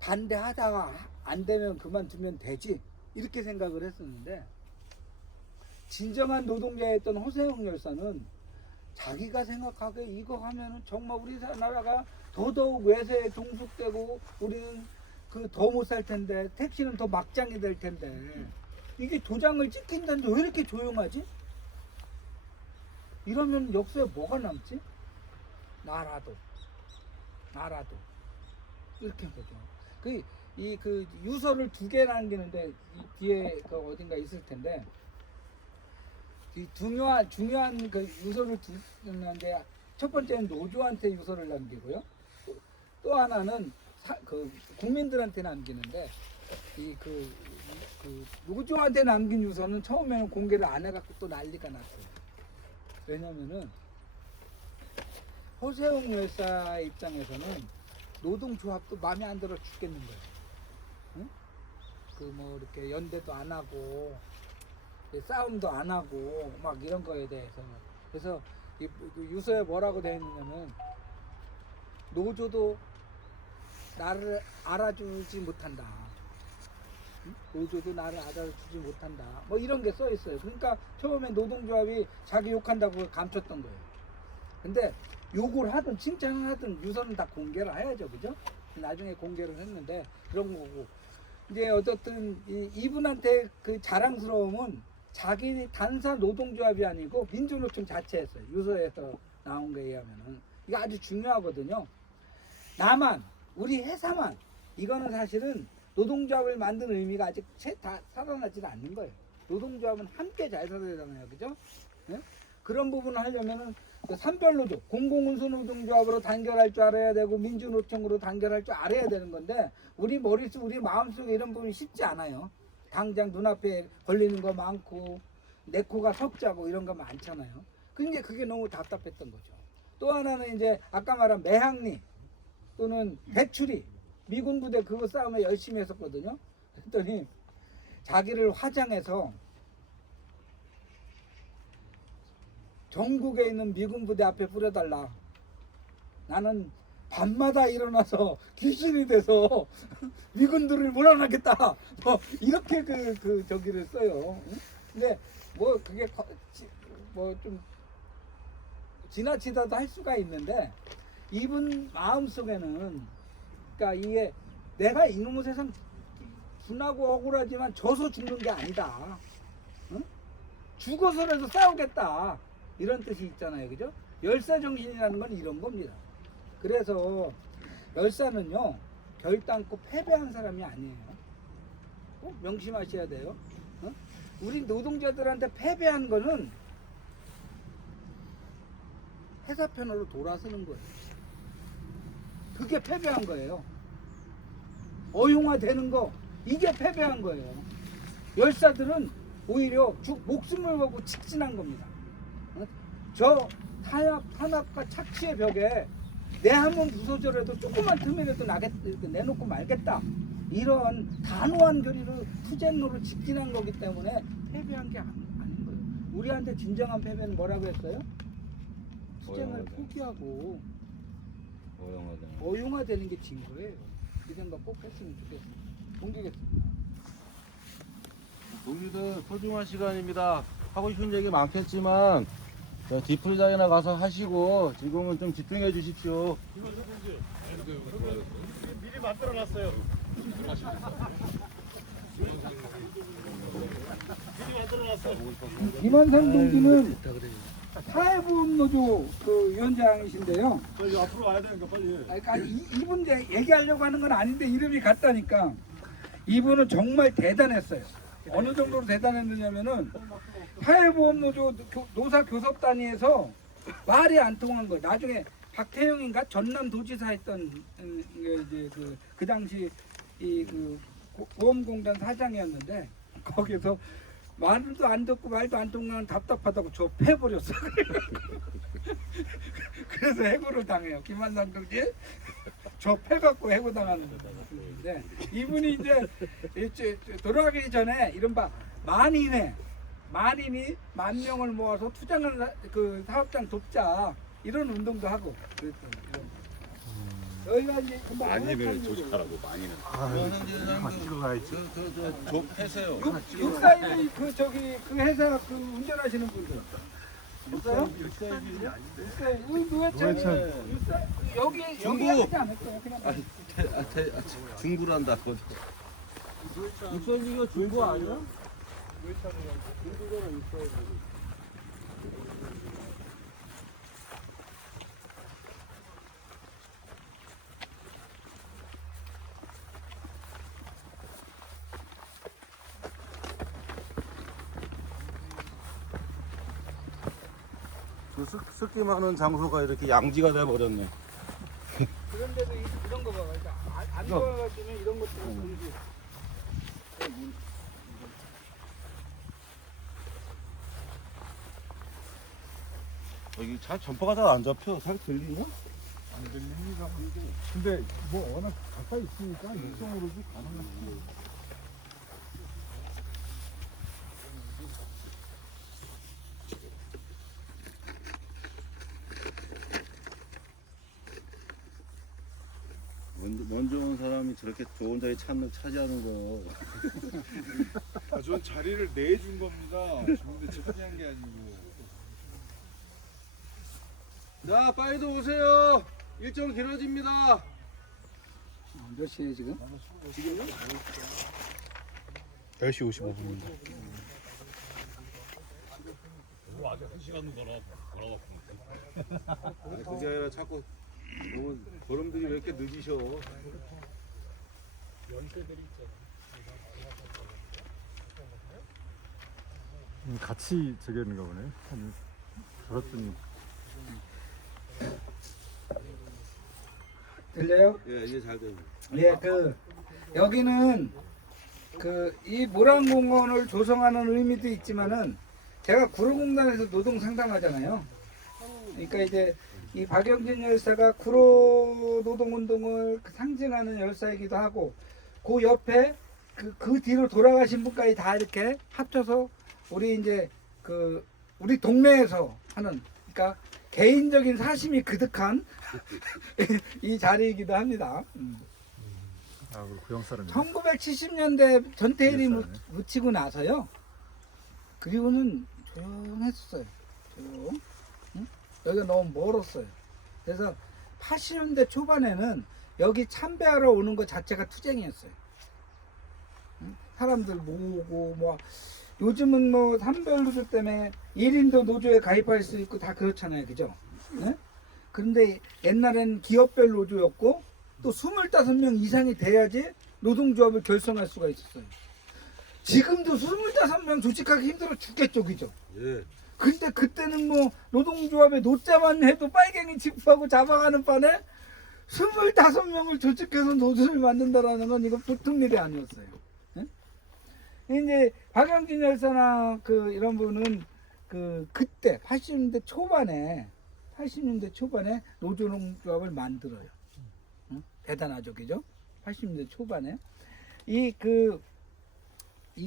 반대하다가 안 되면 그만두면 되지. 이렇게 생각을 했었는데 진정한 노동자였던 허세웅 열사는 자기가 생각하기에 이거 하면은 정말 우리나라가 더더욱 외세에 종속되고 우리는 그 더 못 살 텐데 택시는 더 막장이 될 텐데 이게 도장을 찍힌다는데 왜 이렇게 조용하지? 이러면 역사에 뭐가 남지? 나라도 이렇게 거죠. 그 유서를 2개 남기는데 이 뒤에 그 어딘가 있을 텐데 이 중요한 그 유서를 두는데 첫 번째는 노조한테 유서를 남기고요. 또 하나는 그 국민들한테 남기는데 그 노조한테 남긴 유서는 처음에는 공개를 안 해갖고 또 난리가 났어요. 왜냐면은 허세웅 열사 입장에서는 노동조합도 마음에 안 들어 죽겠는 거예요. 응? 그 뭐 이렇게 연대도 안 하고 싸움도 안 하고 막 이런 거에 대해서 그래서 이 유서에 뭐라고 되어 있냐면 노조도 나를 알아주지 못한다. 응? 노조도 나를 알아주지 못한다. 뭐 이런 게 써 있어요. 그러니까 처음에 노동조합이 자기 욕한다고 감췄던 거예요. 근데 욕을 하든 칭찬을 하든 유서는 다 공개를 해야죠, 그죠? 나중에 공개를 했는데 그런 거고. 이제 어떻든 이분한테 그 자랑스러움은 자기 단사 노동조합이 아니고 민주노총 자체였어요. 유서에서 나온 거에 의하면은 이거 아주 중요하거든요. 나만 우리 회사만 이거는 사실은 노동조합을 만드는 의미가 아직 다 살아나지는 않는 거예요. 노동조합은 함께 잘 살아야 되잖아요, 그죠? 네? 그런 부분을 하려면은 그 산별노조, 공공운수노동조합으로 단결할 줄 알아야 되고 민주노총으로 단결할 줄 알아야 되는 건데 우리 머릿속, 우리 마음속에 이런 부분이 쉽지 않아요. 당장 눈앞에 걸리는 거 많고 내 코가 석자고 이런 거 많잖아요. 근데 그게 너무 답답했던 거죠. 또 하나는 이제 아까 말한 매항리 또는 배추리 미군 부대 그거 싸움에 열심히 했었거든요. 그랬더니 자기를 화장해서 전국에 있는 미군 부대 앞에 뿌려달라. 나는 밤마다 일어나서 귀신이 돼서 미군들을 몰아내겠다. 뭐 이렇게 저기를 써요. 근데 뭐 그게 뭐 좀 지나치다도 할 수가 있는데 이분 마음 속에는 그러니까 이게 내가 이놈의 세상 분하고 억울하지만 져서 죽는 게 아니다. 응? 죽어서라도 싸우겠다. 이런 뜻이 있잖아요, 그죠? 열사 정신이라는 건 이런 겁니다. 그래서 열사는요 결단코 패배한 사람이 아니에요. 꼭 명심하셔야 돼요. 어? 우리 노동자들한테 패배한 거는 회사 편으로 돌아서는 거예요. 그게 패배한 거예요. 어용화되는 거 이게 패배한 거예요. 열사들은 오히려 목숨을 걸고 직진한 겁니다. 저 탄압과 착취의 벽에 내 한 몸 부서져라도 조그만 틈이라도 내놓고 말겠다. 이런 단호한 결의로 투쟁로로 직진한 거기 때문에 패배한 게 아닌 거예요. 우리한테 진정한 패배는 뭐라고 했어요? 투쟁을 포기하고 어용화되는 게 진 거예요. 이 생각 꼭 했으면 좋겠습니다. 공개겠습니다. 우리들 소중한 시간입니다. 하고 싶은 얘기 많겠지만 디프리장이나 가서 하시고 지금은 좀 집중해 주십시오. 미리 만들어놨어요. 김한상 동지는 사회보험노조 그 위원장이신데요. 빨리 앞으로 와야 되니까 빨리. 아니, 이분 얘기하려고 하는 건 아닌데 이름이 같다니까. 이분은 정말 대단했어요. 어느 정도로 대단했느냐면은 사회보험노조 노사교섭단위에서 말이 안 통한 거예요. 나중에 박태영인가 전남도지사 했던 이제 그 당시 이 보험공단 사장이었는데 거기서 말도 안 듣고 말도 안 통하는 답답하다고 저 패버렸어. 그래서 해고를 당해요. 김한상 동지 저 패갖고 해고당하는 거인데 이분이 이제 돌아가기 전에 이른바 만인이 10,000명을 모아서 투쟁을 그 사업장 돕자 이런 운동도 하고 그랬던 저희가 이제 많이는 조직하라고 많이는. 같이 가야지. 좀 해세요. 육사일이 그 회사 그 운전하시는 분들 없어요? 육사일 여기 중구. 하지 않을까요? 그냥 중구란다. 육성이가 중고 아니야? 습기 많은 장소가 이렇게 양지가 돼 버렸네. 그런데도 이런 거 봐요. 안 좋아가지고 이런 것들은 금지. 여기 차 전파가 잘 안 잡혀. 잘 들리냐? 안 들립니다. 근데 뭐 워낙 가까이 있으니까 육성으로도 가능하지. 먼저 온 사람이 저렇게 좋은 자리 차지하는 거. 전 자리를 내준 겁니다. 근데 차지한 게 아니고. 자, 빨리도 오세요. 일정 길어집니다. 몇 시에 지금? 10시 55분입니다. 그게 아니라 자꾸 걸음들이 왜 이렇게 늦으셔? 같이 저기 하는가 보네. 그렇더니 들려요? 예, 이제 잘 돼요. 예, 여기는 이 모란공원을 조성하는 의미도 있지만은 제가 구로공단에서 노동 상담하잖아요. 그러니까 이제 이 박영진 열사가 구로 노동운동을 상징하는 열사이기도 하고 그 옆에 그 뒤로 돌아가신 분까지 다 이렇게 합쳐서 우리 이제 우리 동네에서 하는 그러니까 개인적인 사심이 그득한 이 자리이기도 합니다. 고향 사람이. 1970년대 전태일이 묻히고 나서요. 그리고는 조용했었어요. 조용. 응? 여기가 너무 멀었어요. 그래서 80년대 초반에는 여기 참배하러 오는 것 자체가 투쟁이었어요. 응? 사람들 모으고 뭐 요즘은 뭐 산별노조 때문에 1인도 노조에 가입할 수 있고 다 그렇잖아요. 그죠? 네? 그런데 옛날엔 기업별 노조였고 또 25명 이상이 돼야지 노동조합을 결성할 수가 있었어요. 지금도 25명 조직하기 힘들어 죽겠죠, 그죠? 예. 근데 그때는 뭐 노동조합에 노자만 해도 빨갱이 집합하고 잡아가는 판에 25명을 조직해서 노조를 만든다라는 건 이거 보통 일이 아니었어요. 예? 이제 박영진 열사나 그 이런 분은 그때 80년대 초반에 노조농조합을 만들어요. 응? 대단하죠, 그죠? 80년대 초반에 이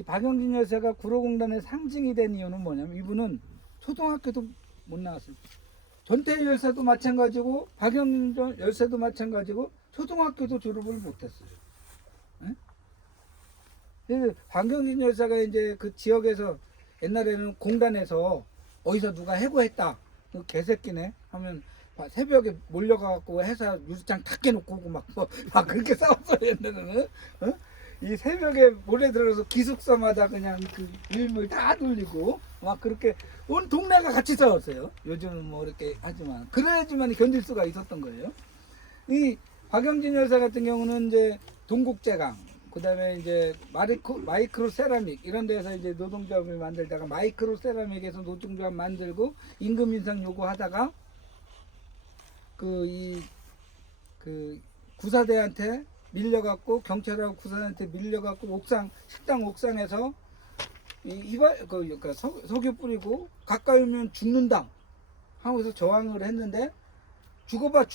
박영진 열사가 구로공단의 상징이 된 이유는 뭐냐면 이분은 초등학교도 못 나왔어요. 전태일 열사도 마찬가지고 박영진 열사도 마찬가지고 초등학교도 졸업을 못했어요. 예? 그래서 박영진 열사가 이제 그 지역에서 옛날에는 공단에서 어디서 누가 해고했다 그 개새끼네 하면 새벽에 몰려가갖고 회사 유리창 다 깨놓고 오고 막 그렇게 싸웠어요 옛날에는. 어? 이 새벽에 몰래 들어가서 기숙사마다 그냥 그 일물 다 돌리고 막 그렇게 온 동네가 같이 싸웠어요. 요즘은 뭐 이렇게 하지만 그래야지만 견딜 수가 있었던 거예요. 이 박영진 여사 같은 경우는 이제 동국제강, 그다음에 이제 마이크로 세라믹 이런 데서 이제 노동조합을 만들다가 마이크로 세라믹에서 노동조합 만들고 임금 인상 요구하다가 그 구사대한테 밀려갖고 경찰하고 구사한테 밀려갖고 식당 옥상에서 석유 뿌리고 가까이 오면 죽는다 하고서 저항을 했는데 죽어봐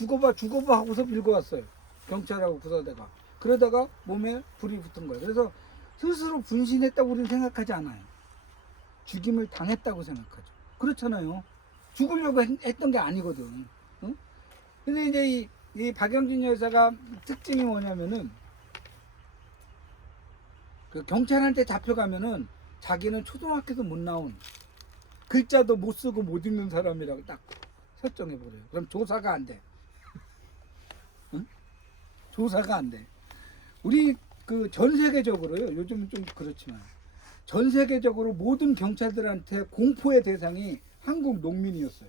하고서 밀고 왔어요. 경찰하고 구사대가. 그러다가 몸에 불이 붙은 거예요. 그래서 스스로 분신했다고 우리는 생각하지 않아요. 죽임을 당했다고 생각하죠. 그렇잖아요. 죽으려고 했던 게 아니거든. 응? 근데 이제 이 박영진 여사가 특징이 뭐냐면은 그 경찰한테 잡혀가면은 자기는 초등학교도 못 나온 글자도 못 쓰고 못 읽는 사람이라고 딱 설정해 버려요. 그럼 조사가 안 돼. 응? 조사가 안 돼. 우리 그 전 세계적으로요. 요즘은 좀 그렇지만 전 세계적으로 모든 경찰들한테 공포의 대상이 한국 농민이었어요.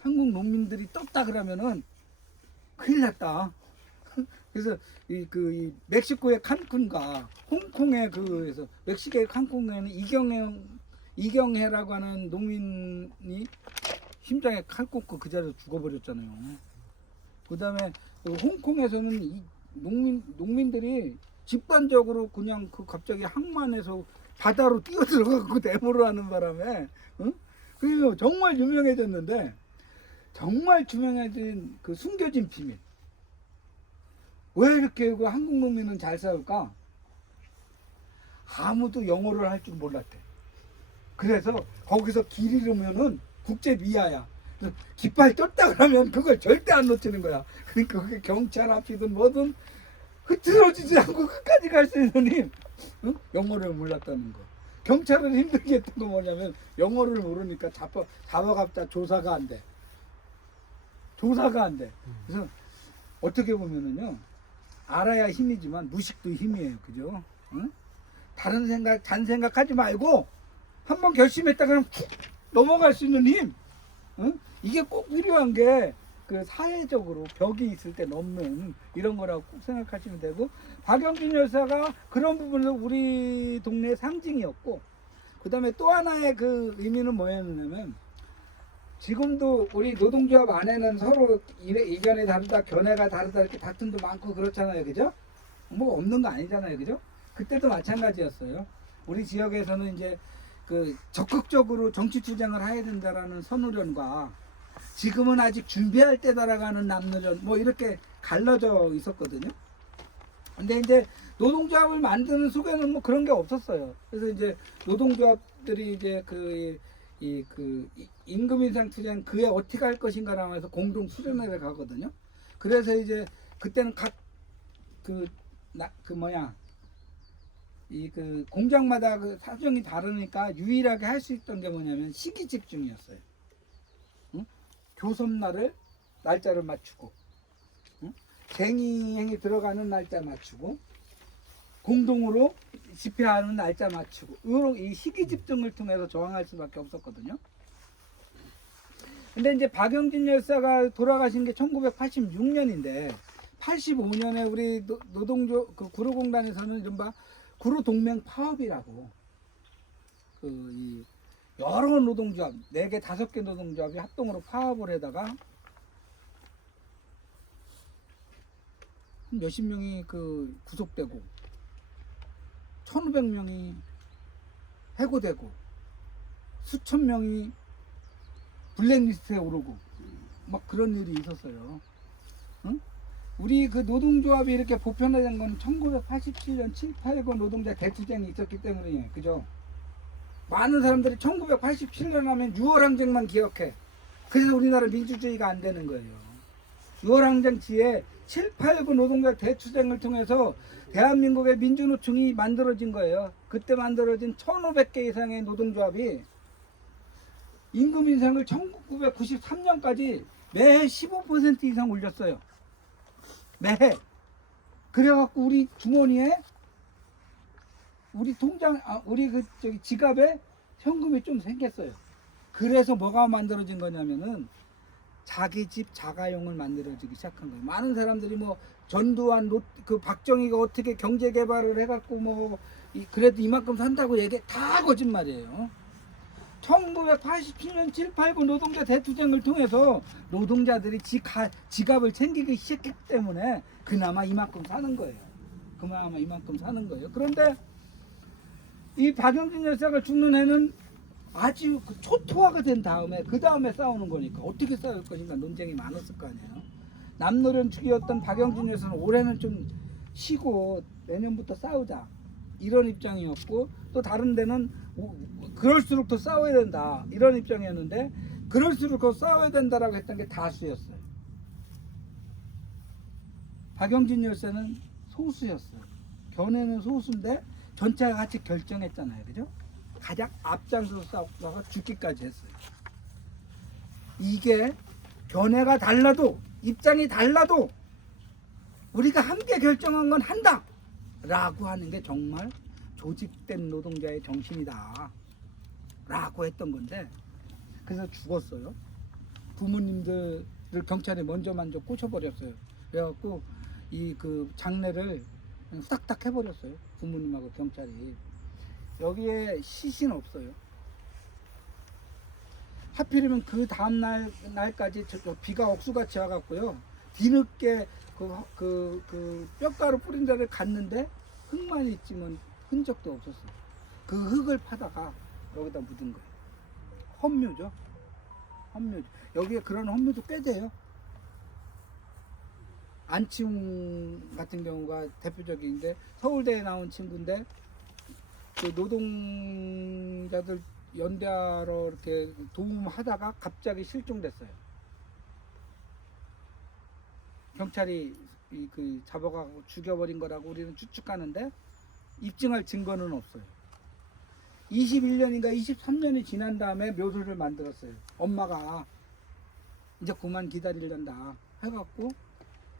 한국 농민들이 떴다 그러면은 큰일 났다. 그래서 이 멕시코의 칸쿤과 홍콩의 그래서 멕시코의 칸쿤에는 이경해라고 하는 농민이 심장에 칼 꽂고 그 자리에서 죽어버렸잖아요. 그다음에 홍콩에서는 이 농민들이 집단적으로 그냥 갑자기 항만에서 바다로 뛰어들어가고 데모를 하는 바람에, 응? 그래서 정말 유명해졌는데. 정말 유명해진 그 숨겨진 비밀. 왜 이렇게 그 한국 농민은 잘 싸울까? 아무도 영어를 할 줄 몰랐대. 그래서 거기서 길 잃으면은 국제 미아야. 깃발 떴다 그러면 그걸 절대 안 놓치는 거야. 그러니까 그게 경찰 앞이든 뭐든 흐트러지지 않고 끝까지 갈 수 있는 힘. 응? 영어를 몰랐다는 거. 경찰을 힘들게 했던 거 뭐냐면 영어를 모르니까 잡아갔다 조사가 안 돼. 조사가 안 돼. 그래서 어떻게 보면은요, 알아야 힘이지만 무식도 힘이에요, 그죠? 응? 다른 생각, 잔생각하지 말고 한번 결심했다 그러면 툭 넘어갈 수 있는 힘. 응? 이게 꼭 필요한 게 그 사회적으로 벽이 있을 때 넘는 이런 거라고 꼭 생각하시면 되고, 박영진 여사가 그런 부분에서 우리 동네의 상징이었고, 그 다음에 또 하나의 그 의미는 뭐였냐면, 지금도 우리 노동조합 안에는 서로 이견이 다르다, 견해가 다르다 이렇게 다툼도 많고 그렇잖아요, 그죠? 뭐 없는 거 아니잖아요, 그죠? 그때도 마찬가지였어요. 우리 지역에서는 이제 그 적극적으로 정치 투쟁을 해야 된다라는 선의련과 지금은 아직 준비할 때다라가는 남노련 뭐 이렇게 갈라져 있었거든요. 근데 이제 노동조합을 만드는 속에는 뭐 그런 게 없었어요. 그래서 이제 노동조합들이 이제 임금 인상 투쟁 그에 어떻게 할 것인가라고 해서 공동 수련회를 가거든요. 그래서 이제 그때는 공장마다 그 사정이 다르니까 유일하게 할 수 있던 게 뭐냐면 시기 집중이었어요. 응? 교섭날을 날짜를 맞추고, 응? 쟁의행위 들어가는 날짜 맞추고, 공동으로 집회하는 날짜 맞추고, 이 시기 집중을 통해서 저항할 수밖에 없었거든요. 근데 이제 박영진 열사가 돌아가신 게 1986년인데 85년에 우리 노동조 구로공단에서는 이른바 구로 동맹 파업이라고 그 이 여러 노동조합 4개 5개 노동조합이 합동으로 파업을 해다가 몇십 명이 그 구속되고 1,500명이 해고되고 수천 명이 블랙리스트에 오르고 막 그런 일이 있었어요. 응? 우리 그 노동조합이 이렇게 보편화된 건 1987년 7, 8고 노동자 대투쟁이 있었기 때문이에요. 그죠? 많은 사람들이 1987년 하면 6월 항쟁만 기억해. 그래서 우리나라 민주주의가 안 되는 거예요. 6월 항쟁 뒤에 7, 8고 노동자 대투쟁을 통해서 대한민국의 민주노총이 만들어진 거예요. 그때 만들어진 1,500개 이상의 노동조합이 임금 인상을 1993년까지 매해 15% 이상 올렸어요. 매해. 그래갖고 우리 주머니에 우리 통장 우리 그 저기 지갑에 현금이 좀 생겼어요. 그래서 뭐가 만들어진 거냐면은 자기 집 자가용을 만들어지기 시작한 거예요. 많은 사람들이 뭐 전두환 그 박정희가 어떻게 경제 개발을 해갖고 뭐 그래도 이만큼 산다고 얘기 다 거짓말이에요. 1987년 7, 8구 노동자 대투쟁을 통해서 노동자들이 지갑을 챙기기 시작했기 때문에 그나마 이만큼 사는 거예요. 그나마 이만큼 사는 거예요. 그런데 이 박영진 열사가 죽는 해는 아주 초토화가 된 다음에 그 다음에 싸우는 거니까 어떻게 싸울 것인가 논쟁이 많았을 거 아니에요. 남노련 축이었던 박영진 열사는 올해는 좀 쉬고 내년부터 싸우자 이런 입장이었고 또 다른 데는 그럴수록 더 싸워야 된다 이런 입장이었는데 그럴수록 더 싸워야 된다라고 했던 게 다수였어요. 박영진 열사는 소수였어요. 견해는 소수인데 전체가 같이 결정했잖아요. 그죠? 가장 앞장서서 싸워서 죽기까지 했어요. 이게 견해가 달라도 입장이 달라도 우리가 함께 결정한 건 한다 라고 하는 게 정말 조직된 노동자의 정신이다 라고 했던 건데 그래서 죽었어요. 부모님들을 경찰에 먼저 꼬셔버렸어요. 그래갖고 이 그 장례를 그냥 후닥닥 해버렸어요. 부모님하고 경찰이. 여기에 시신 없어요. 하필이면 그 다음 날까지 비가 억수같이 와갖고요. 뒤늦게 그 뼈가루 뿌린 데를 갔는데 흙만 있지만 흔적도 없었어요. 그 흙을 파다가 여기다 묻은 거예요. 헌묘죠. 헌묘죠. 여기에 그런 헌묘도 꽤 돼요. 안치홍 같은 경우가 대표적인데 서울대에 나온 친구인데 그 노동자들 연대하러 이렇게 도움하다가 갑자기 실종됐어요. 경찰이 그 잡아가고 죽여버린 거라고 우리는 추측하는데 입증할 증거는 없어요. 21년인가 23년이 지난 다음에 묘소를 만들었어요. 엄마가 이제 그만 기다리란다 해갖고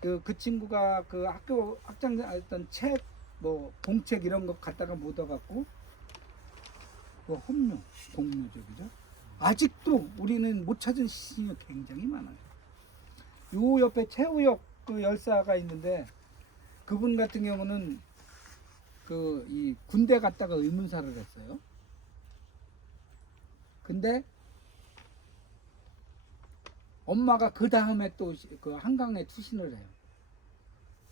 그 친구가 그 학교 학장했던 책 뭐 공책 이런 거 갖다가 묻어갖고 그 헌묘 공묘죠. 그죠? 아직도 우리는 못 찾은 시신이 굉장히 많아요. 요 옆에 최우혁 그 열사가 있는데 그분 같은 경우는 그 이 군대 갔다가 의문사를 했어요. 근데 엄마가 그 다음에 또 그 한강에 투신을 해요.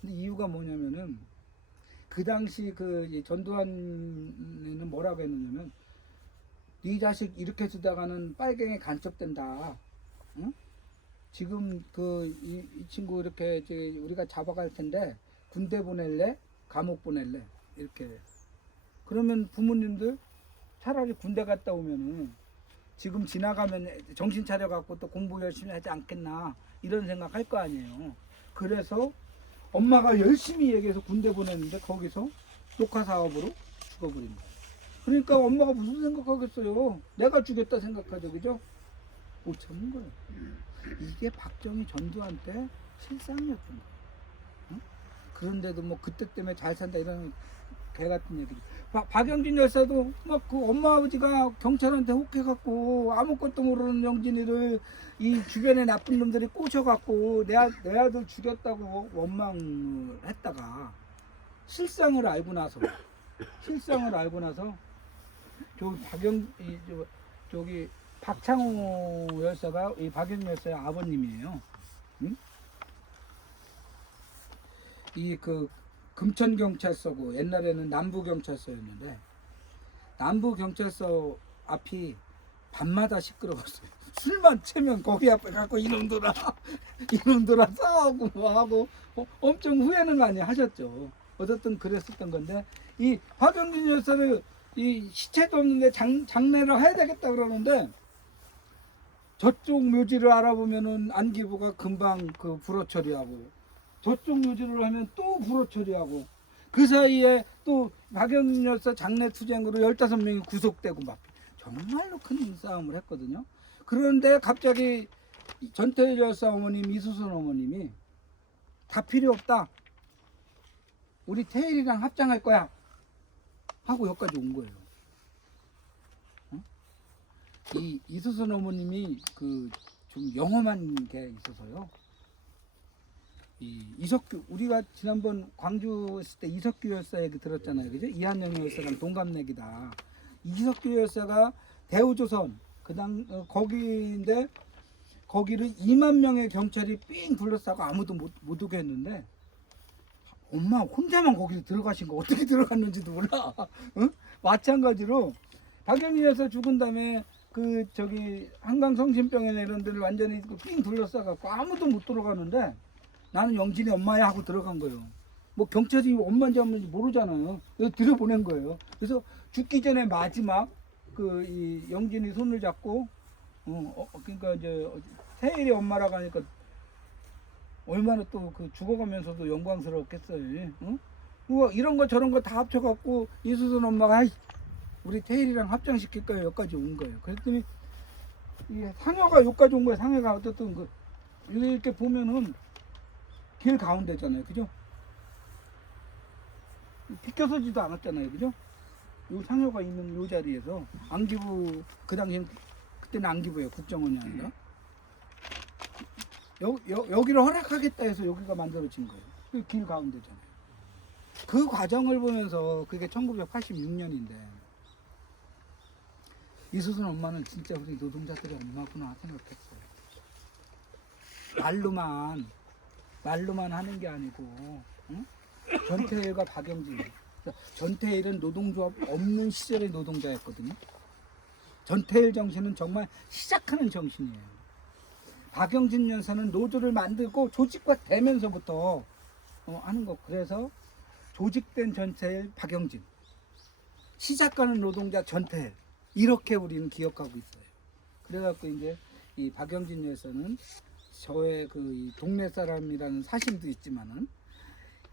근데 이유가 뭐냐면은 그 당시 그 전두환에는 뭐라고 했느냐면 네 자식 이렇게 두다가는 빨갱이 간첩된다. 응? 지금 이 친구 이렇게 우리가 잡아갈 텐데 군대 보낼래? 감옥 보낼래? 이렇게. 그러면 부모님들 차라리 군대 갔다 오면은 지금 지나가면 정신 차려갖고 또 공부 열심히 하지 않겠나 이런 생각 할 거 아니에요. 그래서 엄마가 열심히 얘기해서 군대 보냈는데 거기서 녹화 사업으로 죽어버린 거예요. 그러니까 엄마가 무슨 생각하겠어요? 내가 죽였다 생각하죠. 그죠? 못 참는 거예요. 이게 박정희 전두환 때 실상이었던 거예요. 응? 그런데도 뭐 그때 때문에 잘 산다 이런 개 같은 얘기죠. 박영진 열사도 막 그 엄마 아버지가 경찰한테 혹해갖고 아무것도 모르는 영진이를 이 주변에 나쁜 놈들이 꼬셔갖고 내 아들 죽였다고 원망을 했다가 실상을 알고 나서 실상을 알고 나서 저기 박창호 열사가 이 박영 열사의 아버님이에요. 응? 이 그 금천 경찰서고 옛날에는 남부 경찰서였는데 남부 경찰서 앞이 밤마다 시끄러웠어요. 술만 채면 거기 앞에 갖고 이놈들아 싸우고 뭐 하고 엄청 후회는 많이 하셨죠. 어쨌든 그랬었던 건데 이 박영진 열사를 이 시체도 없는데 장례를 해야 되겠다 그러는데 저쪽 묘지를 알아보면은 안기부가 금방 그 불어 처리하고 저쪽 묘지를 하면 또 불어 처리하고 그 사이에 또 박영진 열사 장례 투쟁으로 15명이 구속되고 막 정말로 큰 싸움을 했거든요. 그런데 갑자기 전태일 열사 어머님, 이수선 어머님이 다 필요 없다. 우리 태일이랑 합장할 거야. 하고 여기까지 온 거예요. 이 이수선 어머님이 그 좀 영험한 게 있어서요. 이 이석규 우리가 지난번 광주 있을 때 이석규 열사 얘기 들었잖아요, 그죠? 이한영 열사랑 동갑내기다. 이석규 열사가 대우조선 거기인데 거기를 2만 명의 경찰이 삥 둘러싸고 아무도 못 오게 했는데 엄마 혼자만 거기를 들어가신 거 어떻게 들어갔는지도 몰라. 응? 마찬가지로 박영진 열사 죽은 다음에 그 저기 한강 성심병원 이런 데를 완전히 삥 둘러싸갖고 아무도 못 들어가는데 나는 영진이 엄마야 하고 들어간 거예요. 뭐 경찰이 엄마인지 아닌지 모르잖아요. 그래서 들여보낸 거예요. 그래서 죽기 전에 마지막 그 이 영진이 손을 잡고 그러니까 이제 태일이 엄마라고 하니까 얼마나 또 그 죽어가면서도 영광스럽겠어요. 응? 뭐 이런 거 저런 거 다 합쳐갖고 이수선 엄마가 아이, 우리 태일이랑 합장시킬 거예요. 여기까지 온 거예요. 그랬더니 이 상여가 여기까지 온 거예요. 상여가 어쨌든 그 이렇게 보면은 길 가운데잖아요. 그죠? 비켜서지도 않았잖아요. 그죠? 요 상여가 있는 요 자리에서 안기부 그 당시엔 그때는 안기부예요. 국정원이 아니라 여기를 허락하겠다 해서 여기가 만들어진 거예요. 그 길 가운데잖아요. 그 과정을 보면서 그게 1986년인데 이수선 엄마는 진짜 우리 노동자들의 엄마구나 생각했어요. 말로만 하는 게 아니고 응? 전태일과 박영진 전태일은 노동조합 없는 시절의 노동자였거든요. 전태일 정신은 정말 시작하는 정신이에요. 박영진 열사는 노조를 만들고 조직화되면서부터 하는 거. 그래서 조직된 전태일, 박영진, 시작하는 노동자 전태일 이렇게 우리는 기억하고 있어요. 그래갖고 이제 이 박영진 열사는 저의 그 동네 사람이라는 사심도 있지만은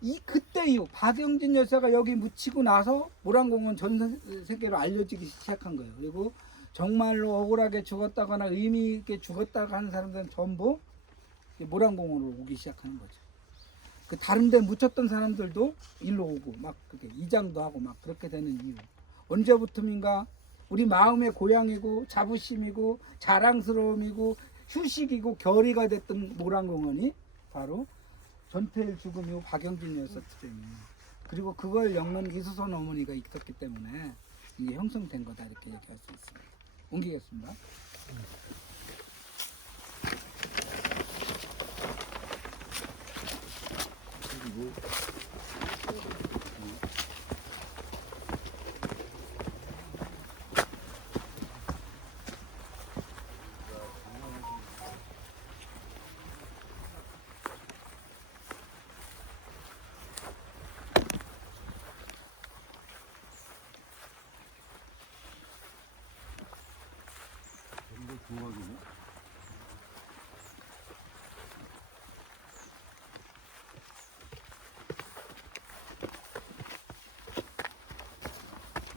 이 그때 이후 박영진 열사가 여기 묻히고 나서 모란공원 전 세계로 알려지기 시작한 거예요. 그리고 정말로 억울하게 죽었다거나 의미 있게 죽었다고 하는 사람들은 전부 모란공원으로 오기 시작하는 거죠. 그 다른 데 묻혔던 사람들도 일로 오고 막 그렇게 이장도 하고 막 그렇게 되는 이유. 언제부터인가 우리 마음의 고향이고 자부심이고 자랑스러움이고 휴식이고 결의가 됐던 모란공원이 바로 전태일 죽음 이후 박영진 열사 때문에 그리고 그걸 엮는 이수선 어머니가 있었기 때문에 이게 형성된 거다 이렇게 얘기할 수 있습니다. 옮기겠습니다. 중학이네.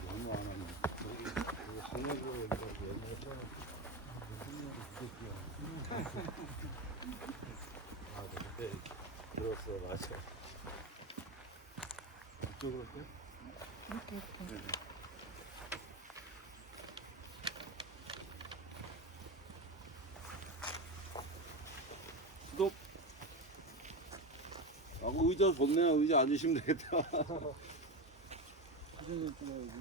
너무 안 하네. 여기 학년으로 여기다 옛날에 아, 그때 들었어, 맞아. 이쪽으로 할게. 이렇게. 구독. 아, 그 의자 좋네. 의자 앉으시면 되겠다. 사진을 찍어야지.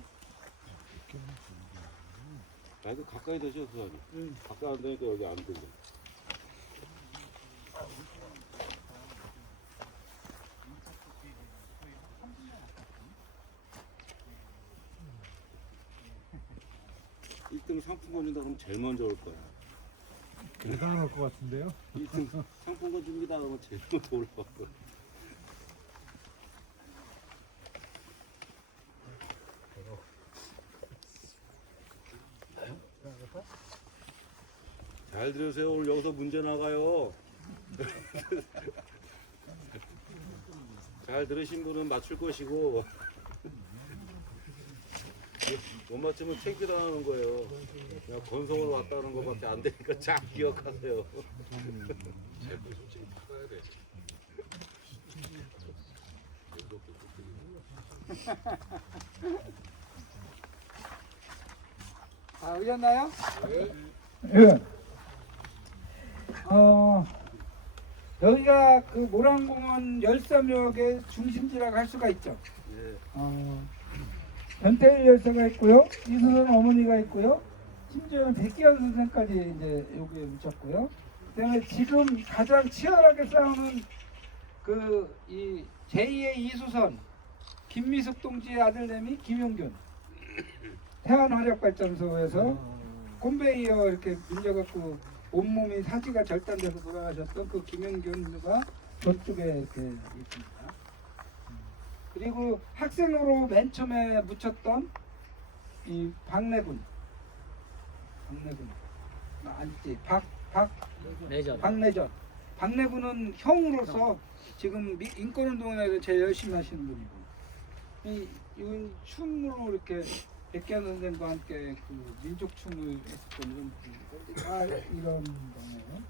아, 이거 가까이 대셔, 수아지. 응. 가까이 안 되니까 여기 안 들려. 일등 상품권 준다 그러면 제일 먼저 올 거야. 계산 올것 같은데요? 1등 상품권 줍니다 그러면 제일 먼저 올라올 거야. 잘 들으세요. 오늘 여기서 문제 나가요. 잘 들으신 분은 맞출 것이고 못 맞추면 창피당하는 거예요. 그냥 건성으로 왔다는 것밖에 안 되니까 잘 기억하세요. 아, 오셨나요? 예. 여기가 그 모란공원 열섬역의 중심지라고 할 수가 있죠. 예. 변태일 열사가 있고요, 이수선 어머니가 있고요, 심지어는 백기현 선생까지 이제 여기에 묻혔고요. 그다음에 지금 가장 치열하게 싸우는 그 이 제2의 이수선 김미숙 동지의 아들내미 김용균 태안화력발전소에서 콘베이어 이렇게 밀려갖고 온몸이 사지가 절단돼서 돌아가셨던 그 김용균가 저쪽에 이렇게 있습니다. 그리고 학생으로 맨 처음에 묻혔던 이 박내군 아니지 박내전 박내군은 형으로서 지금 인권운동에서 제일 열심히 하시는 분이고, 이건 춤으로 이렇게 백기현 선생과 함께 그 민족춤을 했었던 이런 분이고, 다 이런 거네요.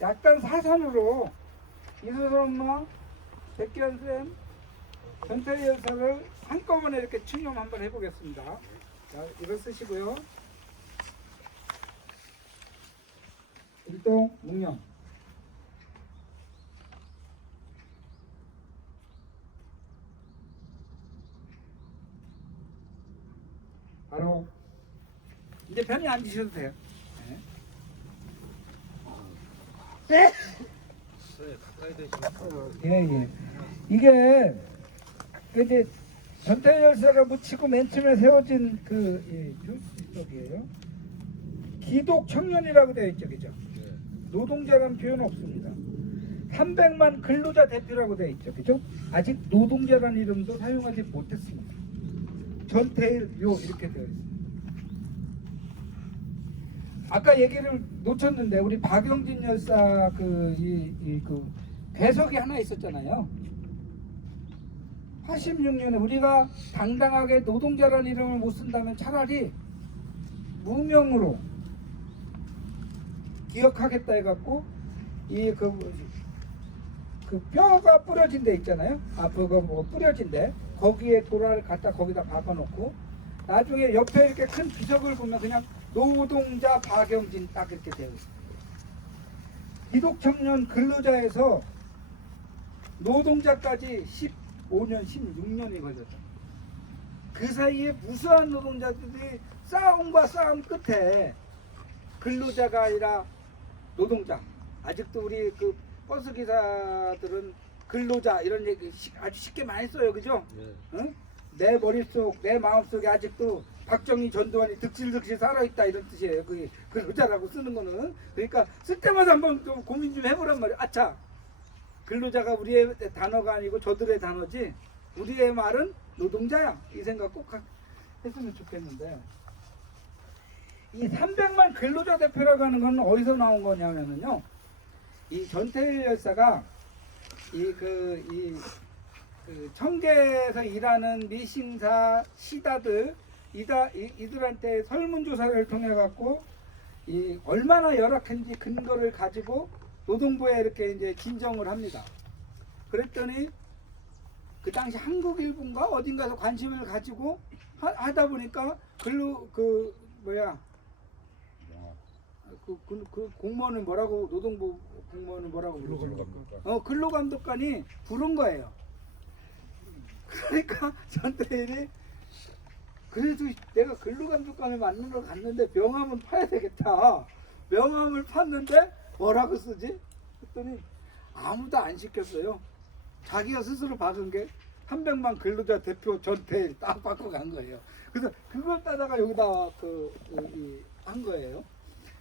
약간 사선으로 이수선 엄마, 백기현 선생, 변태일 열사를 한꺼번에 이렇게 추념 한번 해보겠습니다. 자, 이거 쓰시고요. 일동 묵념. 바로 이제 편히 앉으셔도 돼요. 네. 가까이 대시면 예. 이게 이제 전태일 열사가 묻히고 맨 처음에 세워진 그 교수석이에요. 기독 청년이라고 되어 있죠, 그죠? 노동자라는 표현은 없습니다. 300만 근로자 대표라고 되어 있죠, 그죠? 아직 노동자라는 이름도 사용하지 못했습니다. 전태일 요 이렇게 되어 있습니다. 아까 얘기를 놓쳤는데 우리 박영진 열사 그 괴석이 하나 있었잖아요. 86년에 우리가 당당하게 노동자라는 이름을 못 쓴다면 차라리 무명으로 기억하겠다 해갖고 그 뼈가 뿌려진 데 있잖아요. 뼈가 뭐 뿌려진 데 거기에 도라를 갖다 거기다 박아놓고 나중에 옆에 이렇게 큰 비석을 보면 그냥 노동자 박영진 딱 이렇게 되어 있어요. 기독청년 근로자에서 노동자까지 15년, 16년이 걸렸죠. 그 사이에 무수한 노동자들이 싸움과 싸움 끝에 근로자가 아니라 노동자. 아직도 우리 그 버스 기사들은 근로자 이런 얘기 아주 쉽게 많이 써요, 그죠? 네. 응? 내 머릿속, 내 마음속에 아직도 박정희, 전두환이 득실득실 살아있다 이런 뜻이에요. 그 근로자라고 쓰는 거는. 그러니까 쓸 때마다 한번 좀 고민 좀 해보란 말이에요. 아차, 근로자가 우리의 단어가 아니고 저들의 단어지 우리의 말은 노동자야. 이 생각 꼭 했으면 좋겠는데, 이 300만 근로자 대표라고 하는 건 어디서 나온 거냐면요, 이 전태일 열사가 그 청계에서 일하는 미싱사 시다들 이들한테 설문조사를 통해 갖고 이 얼마나 열악한지 근거를 가지고 노동부에 이렇게 이제 진정을 합니다. 그랬더니 그 당시 한국일보인가 어딘가에서 관심을 가지고 하다 보니까 그 공무원은 뭐라고, 노동부 공무원은 뭐라고 부르죠? 근로감독관이 부른 거예요. 그러니까 전태일이 그래도 내가 근로감독관을 만나러 갔는데 명함은 파야 되겠다. 명함을 팠는데 뭐라고 쓰지? 했더니 아무도 안 시켰어요. 자기가 스스로 박은 게 300만 근로자 대표 전태일 딱 받고 간 거예요. 그래서 그걸 따다가 여기다 한 거예요.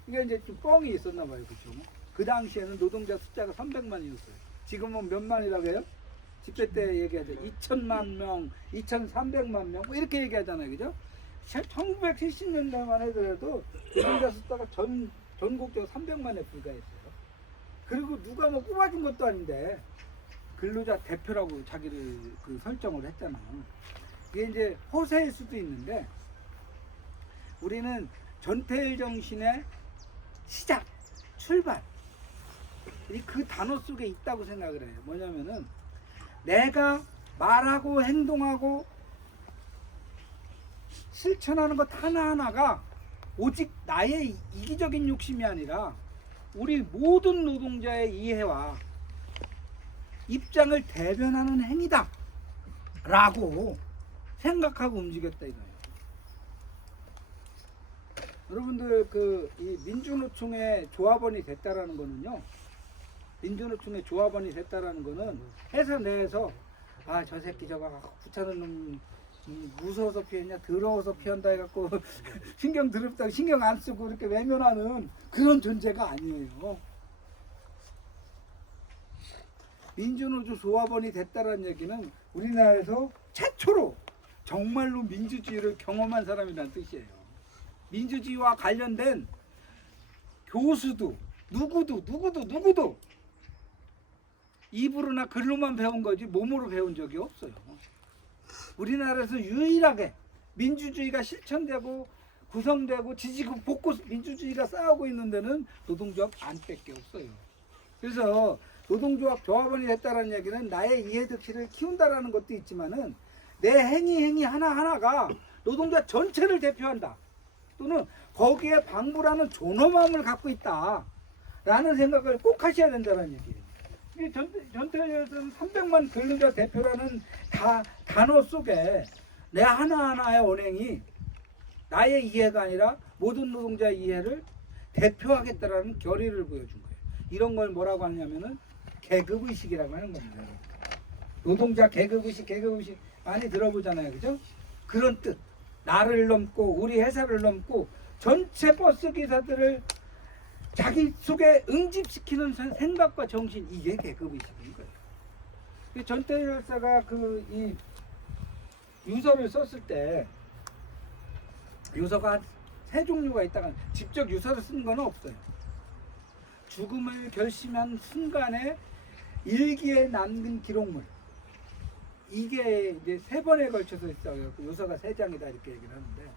이게 이제 좀 뻥이 있었나 봐요. 그죠? 그 당시에는 노동자 숫자가 300만이었어요. 지금은 몇 만이라고 해요? 집회 때 얘기하죠. 2천만 명, 2,300만 명, 뭐 이렇게 얘기하잖아요. 그죠? 1970년대만 하더라도 노동자 숫자가 전국적으로 300만에 불과했어요. 그리고 누가 뭐 뽑아준 것도 아닌데 근로자 대표라고 자기를 그 설정을 했잖아. 이게 이제 허세일 수도 있는데 우리는 전태일 정신의 시작, 출발 그 단어 속에 있다고 생각을 해요. 뭐냐면은 내가 말하고 행동하고 실천하는 것 하나하나가 오직 나의 이기적인 욕심이 아니라 우리 모든 노동자의 이해와 입장을 대변하는 행위다 라고 생각하고 움직였다 이거예요. 여러분들 이 민주노총의 조합원이 됐다라는 거는요, 민주노총의 조합원이 됐다라는 거는 회사 내에서 아 저 새끼 저거 귀찮은 놈 무서워서 피했냐 더러워서 피한다 해갖고 신경 더럽다고 신경 안 쓰고 이렇게 외면하는 그런 존재가 아니에요. 민주노총 조합원이 됐다라는 얘기는 우리나라에서 최초로 정말로 민주주의를 경험한 사람이라는 뜻이에요. 민주주의와 관련된 교수도 누구도 입으로나 글로만 배운 거지 몸으로 배운 적이 없어요. 우리나라에서 유일하게 민주주의가 실천되고 구성되고 지지고 볶고 민주주의가 싸우고 있는 데는 노동조합 안밖에 없어요. 그래서 노동조합 조합원이 됐다는 얘기는 나의 이해득실을 키운다라는 것도 있지만은 내 행위 하나하나가 노동자 전체를 대표한다. 또는 거기에 방불하는 존엄함을 갖고 있다라는 생각을 꼭 하셔야 된다는 얘기예요. 전태일에서는 300만 근로자 대표라는 단어 속에 내 하나하나의 언행이 나의 이해가 아니라 모든 노동자의 이해를 대표하겠다라는 결의를 보여준 거예요. 이런 걸 뭐라고 하냐면은 계급의식이라고 하는 겁니다. 노동자 계급의식 많이 들어보잖아요. 그죠? 그런 뜻. 나를 넘고 우리 회사를 넘고 전체 버스 기사들을 자기 속에 응집시키는 생각과 정신, 이게 계급의식인 거예요. 전태일 열사가 이 유서를 썼을 때 유서가 세 종류가 있다가 직접 유서를 쓴 건 없어요. 죽음을 결심한 순간에 일기에 남긴 기록물, 이게 이제 3번에 걸쳐서 있어요. 유서가 3장이다 이렇게 얘기를 하는데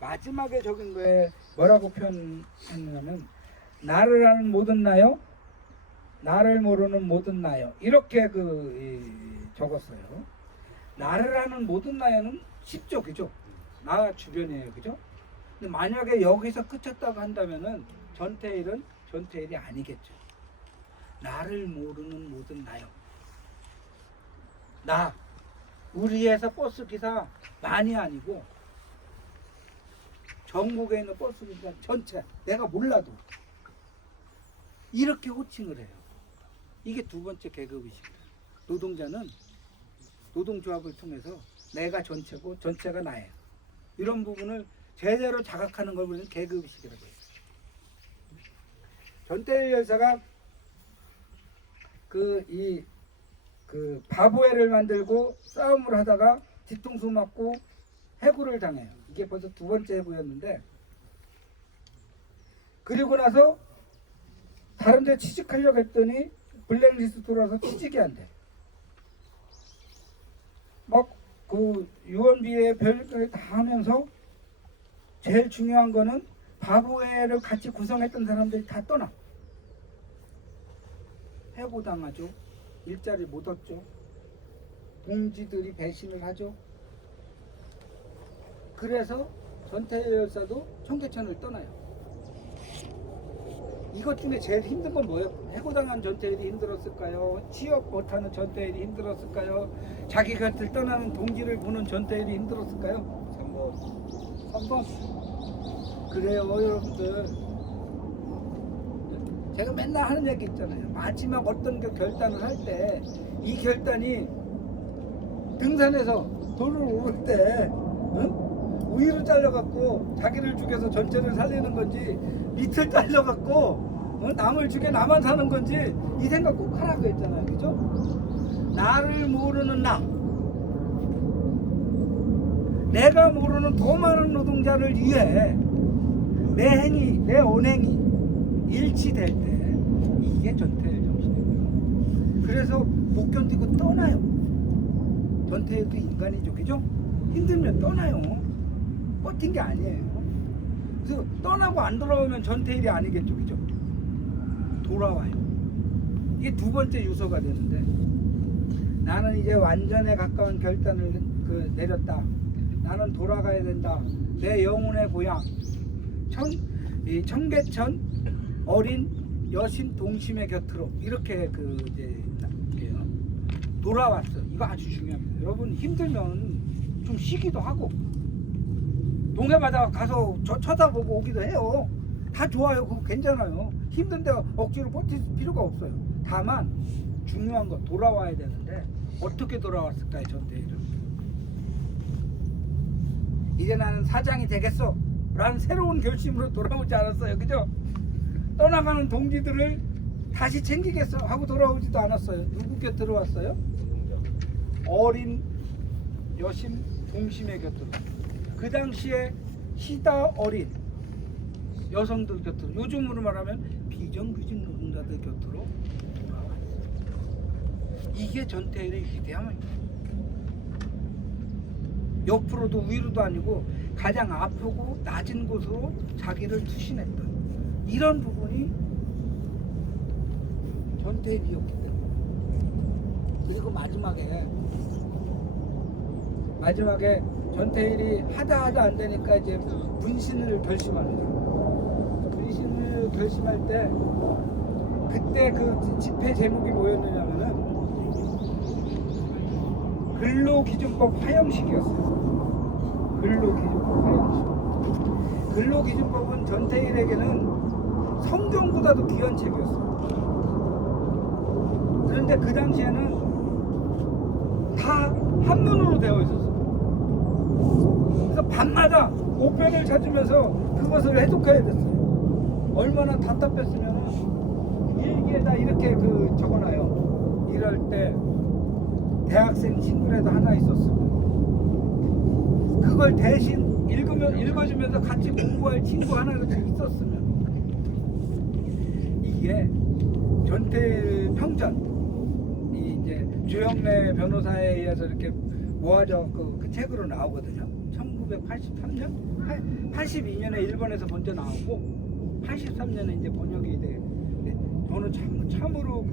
마지막에 적은 거에 뭐라고 표현했냐면 나를 아는 모든 나요, 나를 모르는 모든 나요, 이렇게 적었어요. 나를 아는 모든 나요는 쉽죠, 그죠? 나 주변이에요, 그죠? 근데 만약에 여기서 끝쳤다고 한다면은 전태일이 아니겠죠. 나를 모르는 모든 나요. 나 우리 회사 버스 기사 많이 아니고 전국에 있는 버스 기사 전체 내가 몰라도 이렇게 호칭을 해요. 이게 두 번째 계급의식이에요. 노동자는 노동조합을 통해서 내가 전체고 전체가 나예요. 이런 부분을 제대로 자각하는 걸 우리는 계급의식이라고 해요. 전태일 열사가 바보회를 만들고 싸움을 하다가 뒤통수 맞고 해고를 당해요. 이게 벌써 두 번째 해고였는데, 그리고 나서 다른 데 취직하려고 했더니 블랙리스트 돌아서 취직이 안 돼. 막 유언비에 별걸 다 하면서 제일 중요한 거는 바보회를 같이 구성했던 사람들이 다 떠나. 해고당하죠. 일자리 못 얻죠. 동지들이 배신을 하죠. 그래서 전태일 열사도 청계천을 떠나요. 이것 중에 제일 힘든 건 뭐예요? 해고당한 전태일이 힘들었을까요? 취업 못하는 전태일이 힘들었을까요? 자기 곁을 떠나는 동지를 보는 전태일이 힘들었을까요? 3번. 그래요, 여러분들. 제가 맨날 하는 얘기 있잖아요. 마지막 어떤 결단을 할 때 이 결단이 등산에서 돌을 오를 때 우위로 잘려갖고 자기를 죽여서 전체를 살리는 건지 밑을 잘려갖고 남을 죽여 나만 사는 건지 이 생각 꼭 하라고 했잖아요. 그죠? 나를 모르는 나, 내가 모르는 더 많은 노동자를 위해 내 행위, 내 언행이 일치될 때 이게 전태일 정신이고요. 그래서 못 견디고 떠나요. 전태일도 인간이죠, 그죠? 힘들면 떠나요. 버틴 게 아니에요. 그래서 떠나고 안 돌아오면 전태일이 아니겠죠, 그죠? 돌아와요. 이게 두 번째 요소가 되는데, 나는 이제 완전에 가까운 결단을 내렸다. 나는 돌아가야 된다. 내 영혼의 고향 청계천 어린 여신 동심의 곁으로 이렇게 이제 돌아왔어. 이거 아주 중요합니다. 여러분 힘들면 좀 쉬기도 하고 동해바다 가서 쳐다보고 오기도 해요. 다 좋아요. 그거 괜찮아요. 힘든데 억지로 버틸 필요가 없어요. 다만 중요한 건 돌아와야 되는데 어떻게 돌아왔을까요? 전태일은 이제 나는 사장이 되겠어 라는 새로운 결심으로 돌아오지 않았어요. 그죠? 떠나가는 동지들을 다시 챙기겠어 하고 돌아오지도 않았어요. 누구 곁으로 왔어요? 어린 여심 동심의 곁으로. 그 당시에 시다 어린 여성들 곁으로, 요즘으로 말하면 비정규직 노동자들 곁으로 돌아왔어요. 이게 전태일의 위대함입니다. 옆으로도 위로도 아니고 가장 아프고 낮은 곳으로 자기를 투신했던 이런 부분이 전태일이었기 때문에. 그리고 마지막에 전태일이 하다 안 되니까 이제 분신을 결심합니다. 분신을 결심할 때 그때 그 집회 제목이 뭐였느냐면은 근로기준법 화형식이었어요. 근로기준법 화형식. 근로기준법은 전태일에게는 성경보다도 귀한 책이었어요. 그런데 그 당시에는 다 한문으로 되어 있었어요. 그래서 밤마다 옥변을 찾으면서 그것을 해독해야 됐어요. 얼마나 답답했으면 일기에다 이렇게 적어놔요. 이럴 때 대학생 친구라도 하나 있었으면, 그걸 대신 읽어주면서 같이 공부할 친구 하나라도 있었으면, 이게 전태일 평전, 이제 주영래 변호사에 의해서 이렇게 모아져 그 책으로 나오거든요. 1983년, 82년에 일본에서 먼저 나오고 83년에 이제 번역이 돼. 저는 참으로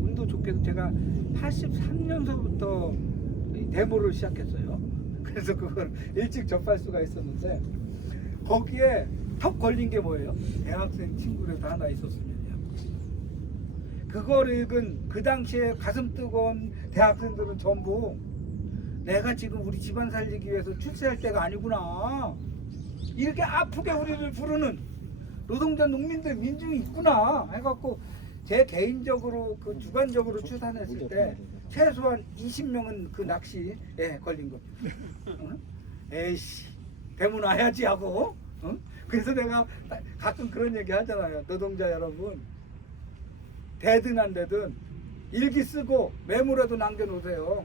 운도 좋게도 제가 83년서부터 데모를 시작했어요. 그래서 그걸 일찍 접할 수가 있었는데, 거기에 턱 걸린 게 뭐예요? 대학생 친구라도 하나 있었으면요. 그걸 읽은 그 당시에 가슴 뜨거운 대학생들은 전부 내가 지금 우리 집안 살리기 위해서 출세할 때가 아니구나, 이렇게 아프게 우리를 부르는 노동자 농민들 민중이 있구나 해갖고, 제 개인적으로 주관적으로 추산했을 때 최소한 20명은 그 낚시에 걸린 겁니다. 에이씨, 대문 와야지 하고. 그래서 내가 가끔 그런 얘기 하잖아요. 노동자 여러분, 되든 안 되든 일기 쓰고 메모라도 남겨놓으세요.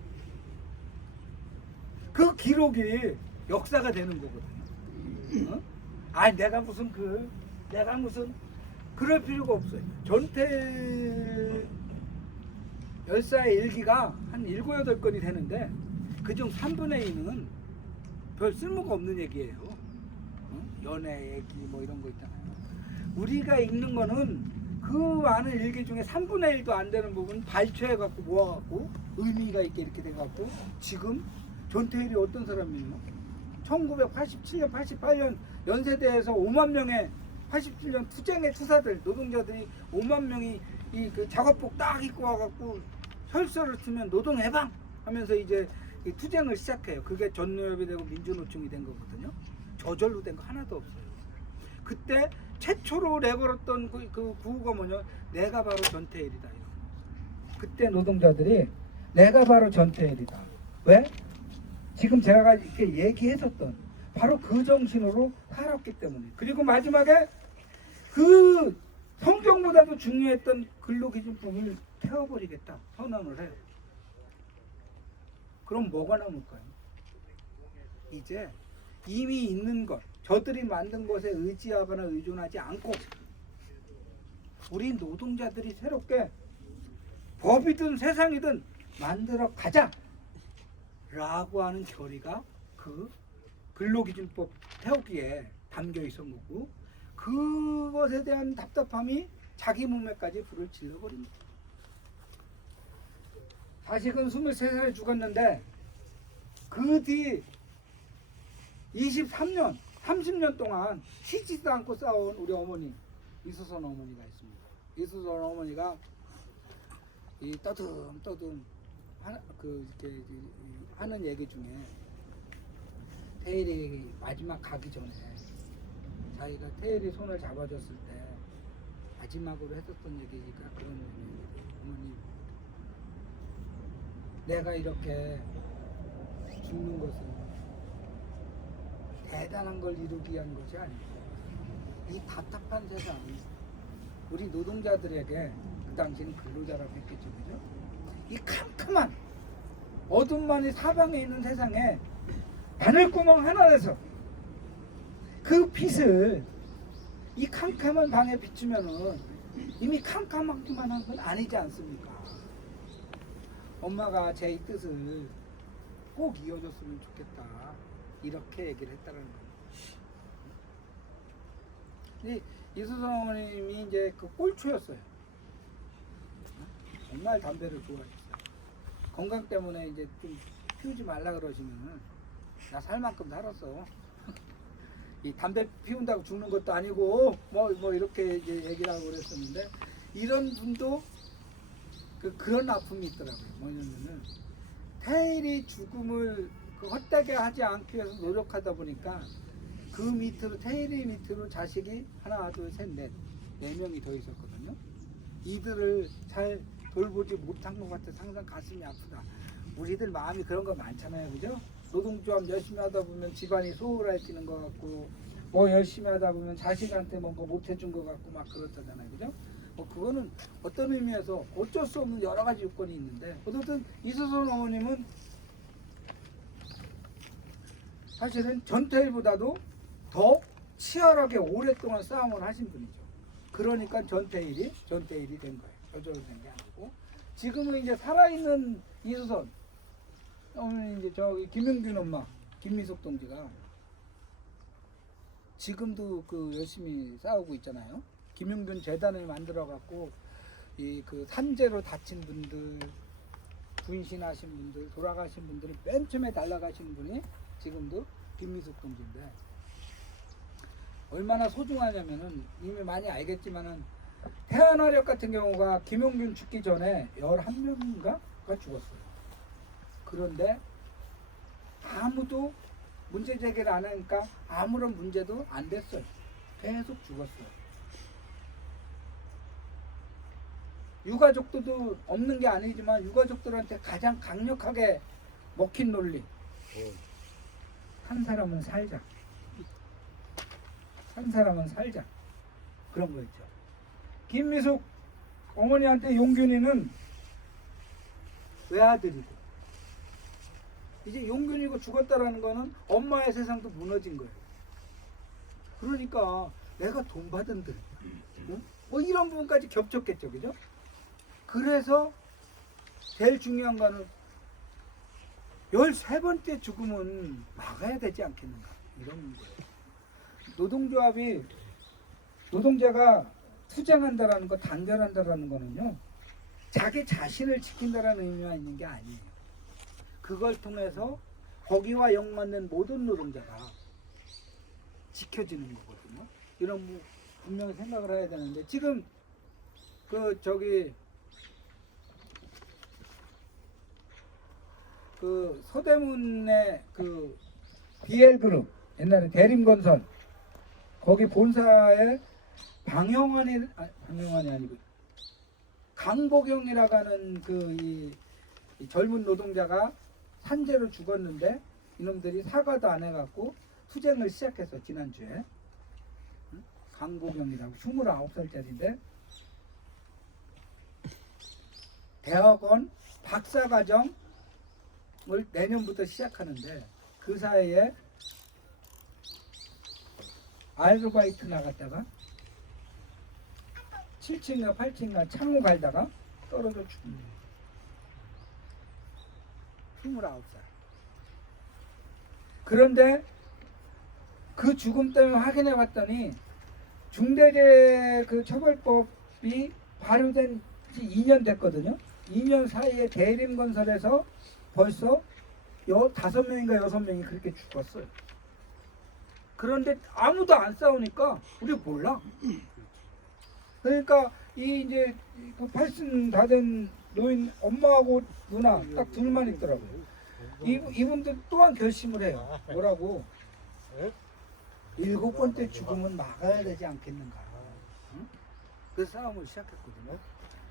그 기록이 역사가 되는 거거든요. 내가 무슨 그럴 필요가 없어요. 전태일 열사의 일기가 한 7, 8건이 되는데 그중 3분의 2는 별 쓸모가 없는 얘기예요. 연애 얘기 뭐 이런 거 있잖아요. 우리가 읽는 거는 그 많은 일기 중에 3분의 1도 안 되는 부분 발췌해갖고 모아갖고 의미가 있게 이렇게 돼갖고, 지금 전태일이 어떤 사람이에요? 1987년, 88년 연세대에서 5만 명의 87년 투쟁의 투사들, 노동자들이 5만 명이 이 작업복 딱 입고 와갖고 혈서를 쓰면 노동해방 하면서 이제 이 투쟁을 시작해요. 그게 전노협이 되고 민주노총이 된 거거든요. 저절로 된 거 하나도 없어요. 그때 최초로 내걸었던 그 구호가 뭐냐? 내가 바로 전태일이다. 이런 거. 그때 노동자들이 내가 바로 전태일이다. 왜? 지금 제가 이렇게 얘기했었던 바로 그 정신으로 살았기 때문에. 그리고 마지막에 그 성경보다도 중요했던 근로기준법을 태워버리겠다 선언을 해요. 그럼 뭐가 남을까요? 이제 이미 있는 것, 저들이 만든 것에 의지하거나 의존하지 않고 우리 노동자들이 새롭게 법이든 세상이든 만들어 가자 라고 하는 결의가 그 근로기준법 태우기에 담겨 있었던 거고, 그것에 대한 답답함이 자기 몸에까지 불을 질러버립니다. 자식은 23살에 죽었는데 그 뒤 23년, 30년 동안 쉬지도 않고 싸운 우리 어머니, 이수선 어머니가 있습니다. 이수선 어머니가 이 떠듬 이렇게 하는 얘기 중에 태일이 마지막 가기 전에 자기가 태일이 손을 잡아줬을 때 마지막으로 했었던 얘기가 그런 얘기예요. 어머니, 내가 이렇게 죽는 것은 대단한 걸 이루기 위한 것이 아니고 이 답답한 세상, 우리 노동자들에게, 그 당시는 근로자라고 했겠죠, 그죠? 이 캄캄한 어둠만이 사방에 있는 세상에 바늘구멍 하나 내서 그 빛을 이 캄캄한 방에 비추면은 이미 캄캄하기만 한 건 아니지 않습니까? 엄마가 제 이 뜻을 꼭 이어줬으면 좋겠다, 이렇게 얘기를 했다는 거예요. 이수선 어머님이 이제 그 꼴초였어요. 정말 담배를 좋아했어요. 건강 때문에 이제 좀 피우지 말라 그러시면은 나 살 만큼 살았어. 이 담배 피운다고 죽는 것도 아니고 뭐 이렇게 이제 얘기를 하고 그랬었는데, 이런 분도 그런 아픔이 있더라고요. 뭐냐면은 태일이 죽음을 헛되게 하지 않기 위해서 노력하다 보니까 그 밑으로, 태일이 밑으로 자식이 하나 둘 셋 넷 4명이 더 있었거든요. 이들을 잘 돌보지 못한 것 같아서 항상 가슴이 아프다. 우리들 마음이 그런 거 많잖아요, 그죠? 노동조합 열심히 하다 보면 집안이 소홀해지는 것 같고, 뭐 열심히 하다 보면 자식한테 뭔가 못 해준 것 같고 막 그렇다잖아요, 그죠? 그거는 어떤 의미에서 어쩔 수 없는 여러 가지 요건이 있는데, 어쨌든 이수선 어머님은 사실은 전태일보다도 더 치열하게 오랫동안 싸움을 하신 분이죠. 그러니까 전태일이 된 거예요. 저절로 된 게 아니고. 지금은 이제 살아있는 이수선 어머니, 이제 저기 김용균 엄마, 김미숙 동지가 지금도 열심히 싸우고 있잖아요. 김용균 재단을 만들어 갖고 이 산재로 다친 분들, 분신하신 분들, 돌아가신 분들을 맨 처음에 달라가신 분이 지금도 김미숙 동지인데, 얼마나 소중하냐면은 이미 많이 알겠지만은 태안화력 같은 경우가 김용균 죽기 전에 11명인가가 죽었어요. 그런데 아무도 문제 제기를 안 하니까 아무런 문제도 안 됐어요. 계속 죽었어요. 유가족들도 없는 게 아니지만 유가족들한테 가장 강력하게 먹힌 논리, 한 사람은 살자, 한 사람은 살자, 그런 거 있죠. 김미숙 어머니한테 용균이는 외아들이고, 이제 용균이고 죽었다라는 거는 엄마의 세상도 무너진 거예요. 그러니까 내가 돈 받은 들, 응? 뭐 이런 부분까지 겹쳤겠죠, 그죠? 그래서 제일 중요한 거는 13번째 죽음은 막아야 되지 않겠는가, 이런 문제예요. 노동조합이, 노동자가 투쟁한다라는 거, 단결한다라는 거는요, 자기 자신을 지킨다라는 의미가 있는 게 아니에요. 그걸 통해서 거기와 영맞는 모든 노동자가 지켜지는 거거든요. 이런 뭐 분명히 생각을 해야 되는데, 지금 그 서대문의 그 BL 그룹 옛날에 대림건설 거기 본사에 방영환이 아니고 강복영이라고 하는 이 젊은 노동자가 산재로 죽었는데 이놈들이 사과도 안 해갖고 투쟁을 시작했어 지난주에. 응? 강복영이라고 29살짜리인데 대학원 박사과정을 내년부터 시작하는데 그 사이에 아르바이트 나갔다가 7층인가 8층인가 창호 갈다가 떨어져 죽은 거예요. 29살. 그런데 그 죽음 때문에 확인해 봤더니 중대재해 그 처벌법이 발효된 지 2년 됐거든요. 2년 사이에 대림건설에서 벌써 5명인가 6명이 그렇게 죽었어요. 그런데 아무도 안 싸우니까 우리 몰라. 그러니까 이 이제 그 80 다 된 노인 엄마하고 누나 딱 둘만 있더라고요. 이분들 또한 결심을 해요. 뭐라고? 7번째 죽음은 막아야 되지 않겠는가. 응? 그 싸움을 시작했거든요.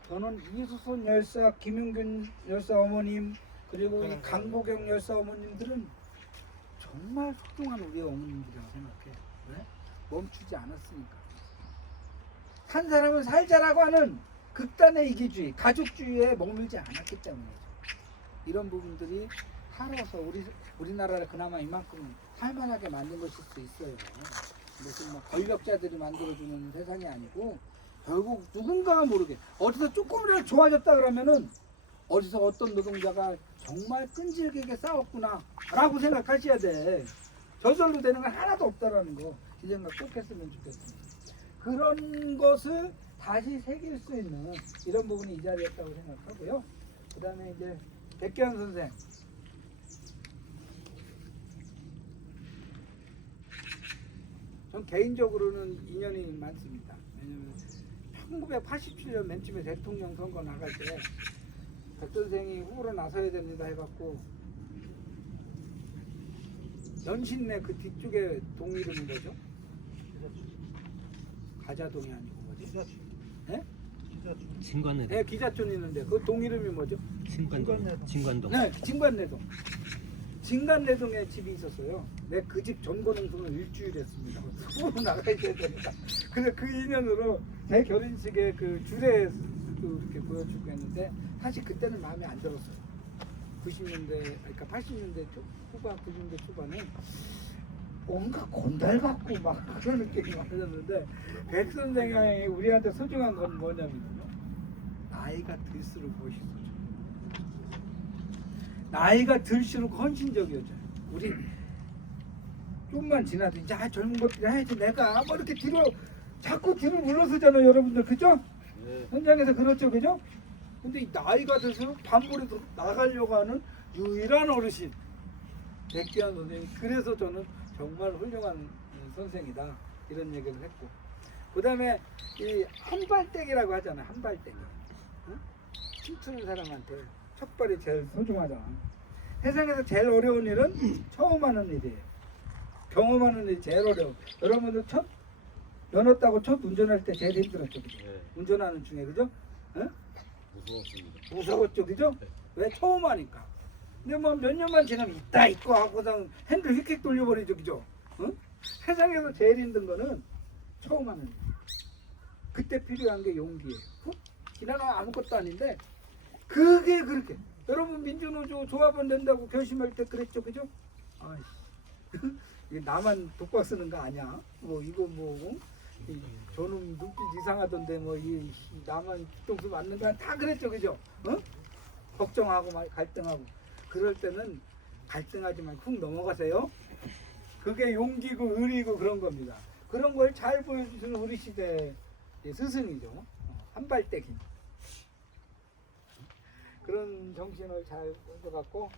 저는 이수선 열사, 김용균 열사 어머님 그리고 이 강보경 열사 어머님들은 정말 훌륭한 우리 어머님들이라고 생각해. 왜? 멈추지 않았으니까. 산 사람은 살자라고 하는 극단의 이기주의, 가족주의에 머물지 않았기 때문이죠. 이런 부분들이 살아서 우리나라를 그나마 이만큼 살만하게 만든 것일 수 있어요. 무슨 뭐 권력자들이 만들어주는 세상이 아니고 결국 누군가가 모르게 어디서 조금이라도 좋아졌다 그러면은 어디서 어떤 노동자가 정말 끈질기게 싸웠구나 라고 생각하셔야 돼. 저절로 되는 건 하나도 없다라는 거 이 생각 꼭 했으면 좋겠습니다. 그런 것을 다시 새길 수 있는 이런 부분이 이 자리였다고 생각하고요. 그 다음에 이제 백계환 선생 전 개인적으로는 인연이 많습니다. 왜냐면 1987년 맨 처음에 대통령 선거 나갈 때 백 선생이 후보로 나서야 됩니다 해갖고 연신내 그 뒤쪽에 동 이름이 뭐죠? 가자동이 아니고 뭐지? 네? 진관내동. 네, 기자촌 있는데 그 동 이름이 뭐죠? 진관동. 네, 진관내동. 진관내동에 집이 있었어요. 내 그 집 전거농성을 일주일 했습니다. 후보로 나가야 되니까. 그래서 그 인연으로 제 결혼식에 그 줄에 이렇게 보여주고 했는데 사실 그때는 마음에 안 들었어요. 90년대, 그러니까 80년대 후반, 90년대 초반에 뭔가 건달 같고 막 그런 느낌이 많았는데 백 선생이 우리한테 소중한 건 뭐냐면요. 나이가 들수록 멋있어져. 나이가 들수록 헌신적이어져요. 우리 좀만 지나도 이제 젊은 것들이 해야지 내가 뭐 이렇게 자꾸 뒤로 물러서잖아요, 여러분들. 그죠? 현장에서 그렇죠, 그죠? 근데 이 나이가 들수록 반볼에 나가려고 하는 유일한 어르신 백기환 선생님. 그래서 저는 정말 훌륭한 선생이다 이런 얘기를 했고, 그 다음에 이 한발떼기라고 하잖아요. 한발떼기. 응? 춤추는 사람한테 첫 발이 제일 소중하잖아. 세상에서 제일 어려운 일은 처음 하는 일이에요. 경험하는 일이 제일 어려워. 여러분들 첫 면허 따고 첫 운전할 때 제일 힘들었죠, 그죠? 네. 운전하는 중에, 그죠? 응? 무서웠습니다. 무서웠죠, 그죠? 네. 왜? 처음 하니까. 근데 뭐 몇 년만 지나면 있다 있고 하고서 핸들 휙휙 돌려버리죠, 그죠? 응? 세상에서 제일 힘든 거는 처음 하는 일. 그때 필요한 게 용기예요. 지나가 아무것도 아닌데 그게 그렇게. 여러분 민주노조 조합원 된다고 결심할 때 그랬죠, 그죠? 아이씨, 이게 나만 독박 쓰는 거 아니야? 뭐 이거 뭐 저놈 눈빛 이상하던데 뭐 이 나만 뒤통수 맞는 거 다 그랬죠, 그죠? 어? 걱정하고 막 갈등하고. 그럴 때는 갈등하지 말고 훅 넘어가세요. 그게 용기고 의리고 그런 겁니다. 그런 걸 잘 보여주시는 우리 시대 스승이죠. 한발떼기. 그런 정신을 잘 가져갖고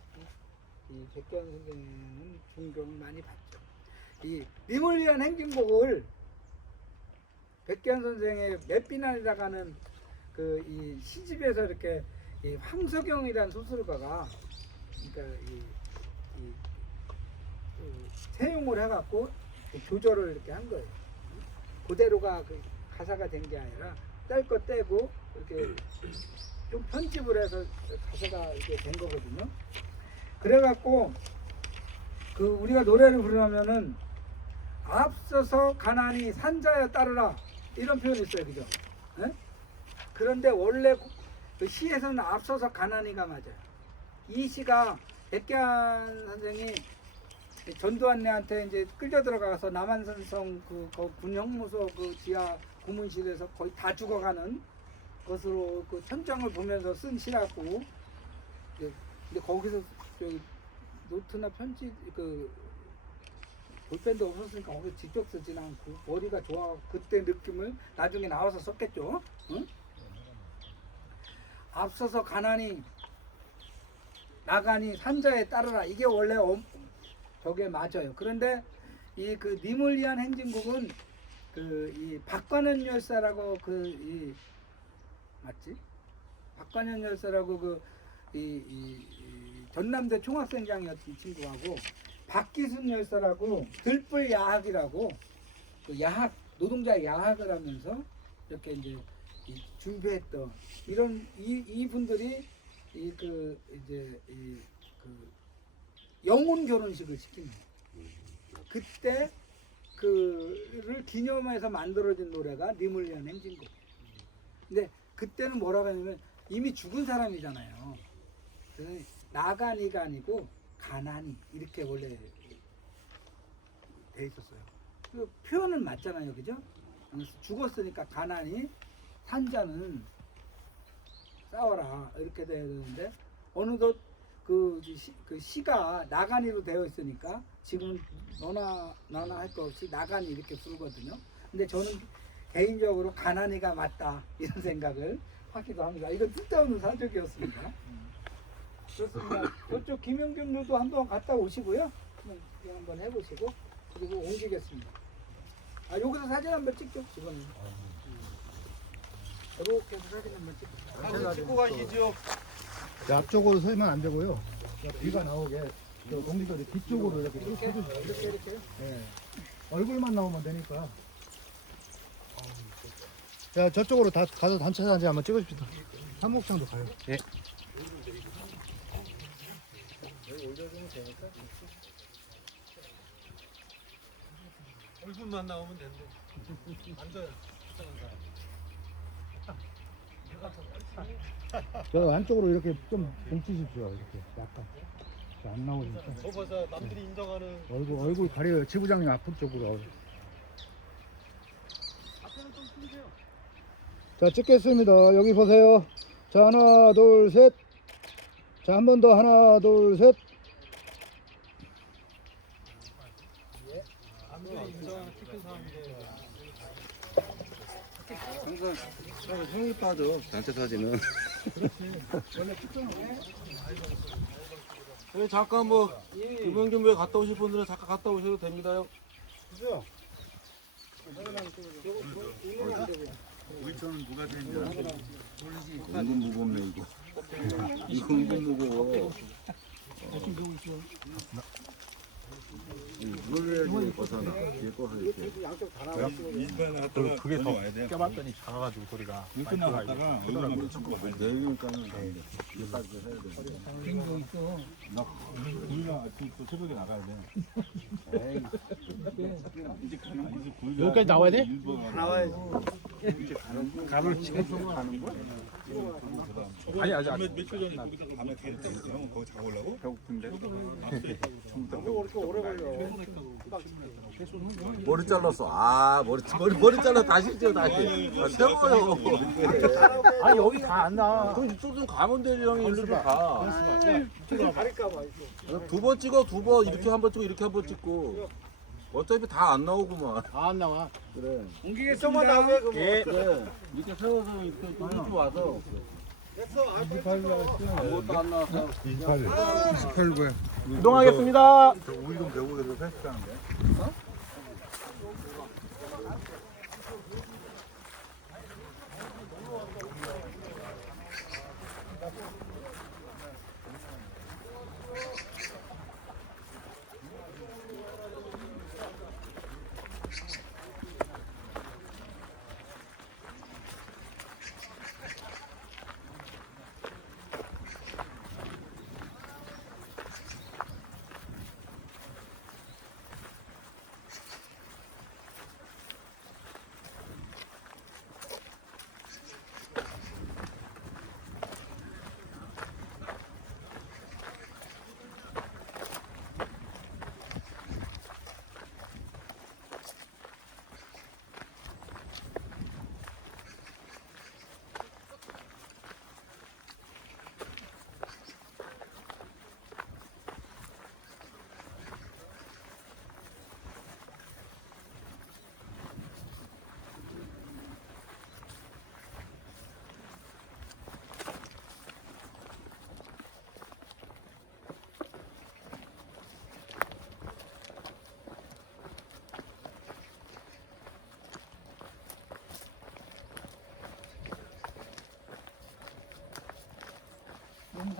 이 백계환 선생님은 존경을 많이 받죠. 이 님을 위한 행진곡을 백계환 선생의 맷비난이라고 하는 그 이 시집에서 이렇게 이 황석영이라는 소설가가 그러니까 세용을 해갖고 조절을 이렇게 한 거예요. 그대로가 그 가사가 된 게 아니라 뗄 거 떼고 이렇게 좀 편집을 해서 가사가 이렇게 된 거거든요. 그래갖고 그 우리가 노래를 부르면은 앞서서 가난이 산자여 따르라 이런 표현이 있어요, 그죠? 예? 그런데 원래 그 시에서는 앞서서 가난이가 맞아요. 이 시가 백계한 선생이 전두환네한테 이제 끌려 들어가서 남한산성 그 군형무소 그 지하 고문실에서 거의 다 죽어가는 것으로 그 현장을 보면서 쓴 시라고. 근데 거기서 저기 노트나 편지 그 볼펜도 없었으니까 거기 직접 쓰진 않고 머리가 좋아 그때 느낌을 나중에 나와서 썼겠죠. 응? 앞서서 가난이 나가니 산자에 따르라 이게 원래 저게 맞아요. 그런데 이 그 님을 위한 행진곡은 그 이 박관현 열사라고 그 이 맞지? 박관현 열사라고 그 이 전남대 총학생장이었던 친구하고 박기순 열사라고 들불 야학이라고 그 야학 노동자 야학을 하면서 이렇게 이제 준비했던 이런 이 분들이 이 그 이제 이 그 영혼 결혼식을 시키는 거예요. 그때 그를 기념해서 만들어진 노래가 님을 위한 행진곡. 근데 그때는 뭐라고 하냐면 이미 죽은 사람이잖아요. 그래서 나가니가 아니고 가난이 이렇게 원래 돼 있었어요. 그 표현은 맞잖아요, 그죠? 그래서 죽었으니까 가난이 산자는 싸워라 이렇게 돼야 되는데 어느덧 그 시가 나간이로 되어 있으니까 지금 너나 나나 할 거 없이 나간이 이렇게 부르거든요. 근데 저는 개인적으로 가난이가 맞다 이런 생각을 하기도 합니다. 이건 쓸데없는 사족이었습니다. 좋습니다. 저쪽 김영균님도 한번 갔다 오시고요. 한번 해보시고 그리고 옮기겠습니다. 아 여기서 사진 한번 찍죠, 지금. 이렇게 해서 사진 한번 찍죠. 사진 찍고 가시죠. 앞쪽으로 서면 안 되고요. 비가 나오게 공기들이 뒤쪽으로 이렇게 이렇게 이렇게. 네. 얼굴만 나오면 되니까. 자, 저쪽으로 다 가서 단체 사진 한번 찍으십시다. 한목장도 가요. 예. 얼굴만 나오면 된대. 앉아요. 저 안쪽으로 이렇게 좀 뭉치십시오. 이렇게 약간 안 나오니까. 봐서 남들이 인정하는 얼굴 가려요. 지부장님 앞쪽 쪽으로. 자, 찍겠습니다. 여기 보세요. 자, 하나, 둘, 셋. 자, 한 번 더. 하나, 둘, 셋. 항상 형이 빠져 단체 사진은. 네, 잠깐 뭐 유명균부에 갔다 오실 분들은 잠깐 갔다 오셔도 됩니다요. 그죠? 우리처럼 누가 되는지 은근 무겁네 이거. 이거 은근 무거워. 이걸 해야지 벗어나. 뒤에 꺼서 이렇게. 그게 더 껴봤더니 작아가지고 소리가 끝나갔다가 얼굴만 쳤고 내리니까는 안 돼. 이까지 해야 돼. 빙도 있어. 우리가 또 새벽에 나가야 돼. 이제 가는 이제 굴 여기까지 나와야 돼? 나와야지. 이제 가는 지금 가는 거야? 아니 아직 며칠 전에 거기서 가면 되겠다고 거기 자고 오려고? 배고픈데. 머리 잘랐어. 아 머리 잘라 다시 찌어 다시. 세워요. 아니 여기 다 안 나. 그럼 이쪽 좀 가면 되지 형이 일로 좀 가. 두 번 찍어 두 번 이렇게 한 번 찍고 이렇게 한 번 찍고. 어차피 다 안 나오구만. 안 나와. 그래. 옮기겠습니다. 예. 그래. 이렇게 세워서 이렇게 와서. 아무것도 안 나와서. 28고요. 이동하겠습니다. 우리 좀 배우게도 헬스하는데.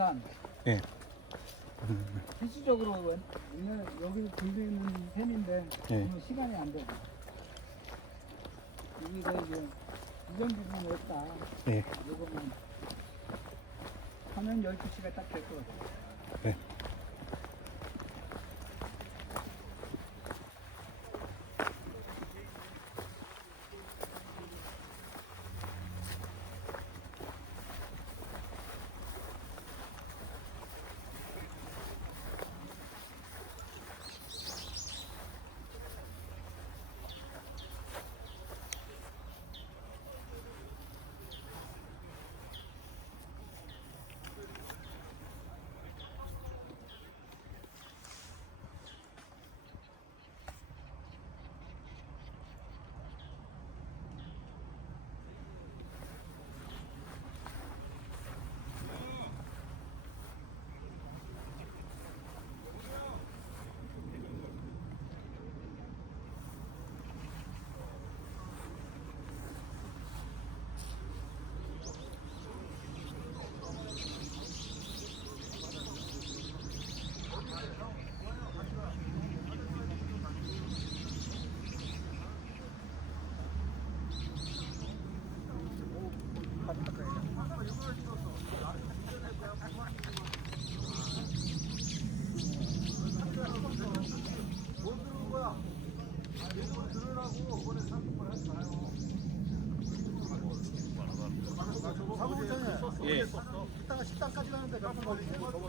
부산. 예. 실질적으로 왜냐면 여기 들고 있는 셈인데 예. 오늘 시간이 안 돼서 여기가 이제 이정기준 했다. 예. 요거만 하면 12시가 딱 될 것 같아요. 네. 예.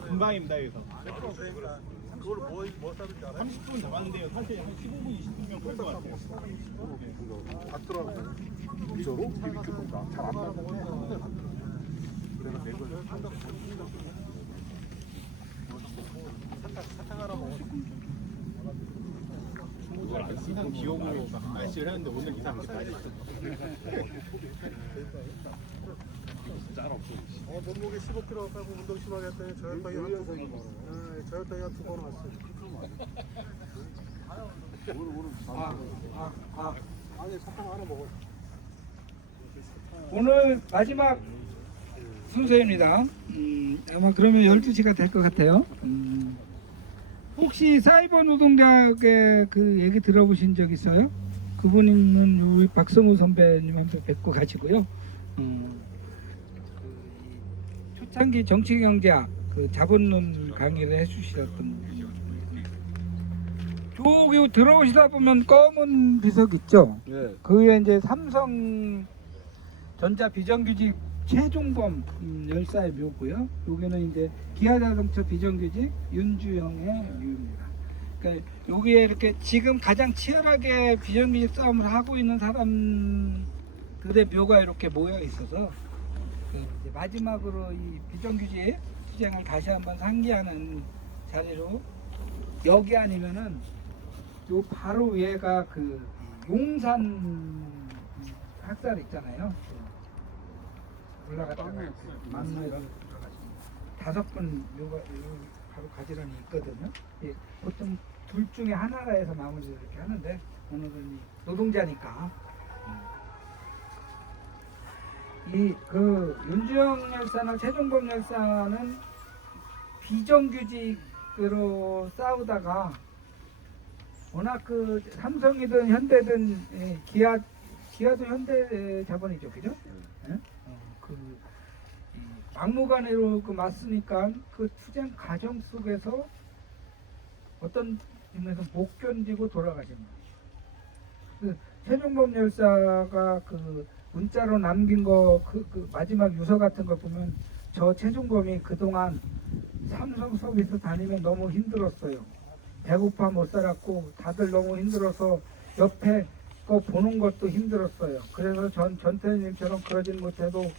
금방입니다 여기서. 그걸 뭐 싸는지 알아요? 30분 남았는데요. 사실 한 15분 20분이면 끌것 같아요. 받더라고요. 진짜로? 이렇게 본다. 잘안 받는데. 그래서 내 걸. 그걸 안 쓰는 기억으로 날씨를 했는데 오늘 이상 안 빠져 있어. 몸무게 15kg 갖고 운동 심하게 했더니 저혈당이 한두 번 왔어요. 아니 사탕 하나 먹어. 오늘 마지막 순서입니다. 아마 그러면 12시가 될 것 같아요. 혹시 사이버 노동자의 그 얘기 들어보신 적 있어요? 그분은 우리 박성우 선배님한테 뵙고 가시고요. 초창기 정치경제학 그 자본론 강의를 해주셨던 분이요. 저기 들어오시다 보면 검은 비석 있죠? 네. 그 위에 이제 삼성 전자 비정규직 최종범 열사의 묘고요. 여기는 이제 기아자동차 비정규직 윤주영의 묘입니다. 그러니까 여기에 이렇게 지금 가장 치열하게 비정규직 싸움을 하고 있는 사람들의 묘가 이렇게 모여 있어서 이제 마지막으로 이 비정규직 투쟁을 다시 한번 상기하는 자리로 여기 아니면은 요 바로 위에가 그 용산 학살 있잖아요. 올라갔다가 만나에 들어가시면 5분 묘가 바로 가지런히 있거든요. 예, 보통 둘 중에 하나라 해서 마무리를 이렇게 하는데 오늘은 이 노동자니까 이 그 윤주영 열사나 최종범 열사는 비정규직으로 싸우다가 워낙 그 삼성이든 현대든 기아도 현대 자본이죠, 그죠? 예? 막무가내로 그 맞으니까 그 투쟁 과정 속에서 어떤 점에서 못 견디고 돌아가신 거예요. 그 최종범 열사가 그 문자로 남긴 거 그 마지막 유서 같은 거 보면 저 최종범이 그동안 삼성 서비스 다니면 너무 힘들었어요. 배고파 못 살았고 다들 너무 힘들어서 옆에 거 보는 것도 힘들었어요. 그래서 전 전태님처럼 그러진 못해도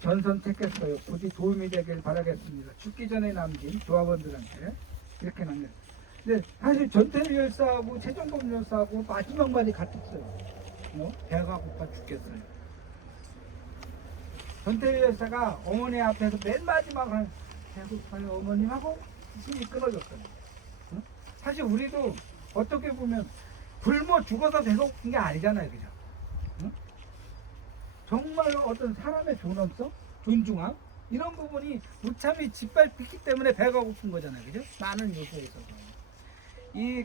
전선 택했어요. 부디 도움이 되길 바라겠습니다. 죽기 전에 남긴 조합원들한테 이렇게 남겼어요. 근데 사실 전태일 열사하고 최종범 열사하고 마지막 말이 같았어요. 배가 고파 죽겠어요. 전태일 열사가 어머니 앞에서 맨 마지막으로 배고파요 어머님 하고 숨이 끊어졌어요. 사실 우리도 어떻게 보면 굶어 죽어서 배고픈 게 아니잖아요, 그죠? 정말로 어떤 사람의 존엄성, 존중함 이런 부분이 무참히 짓밟히기 때문에 배가 고픈 거잖아요, 그죠? 많은 요소에 있어서 이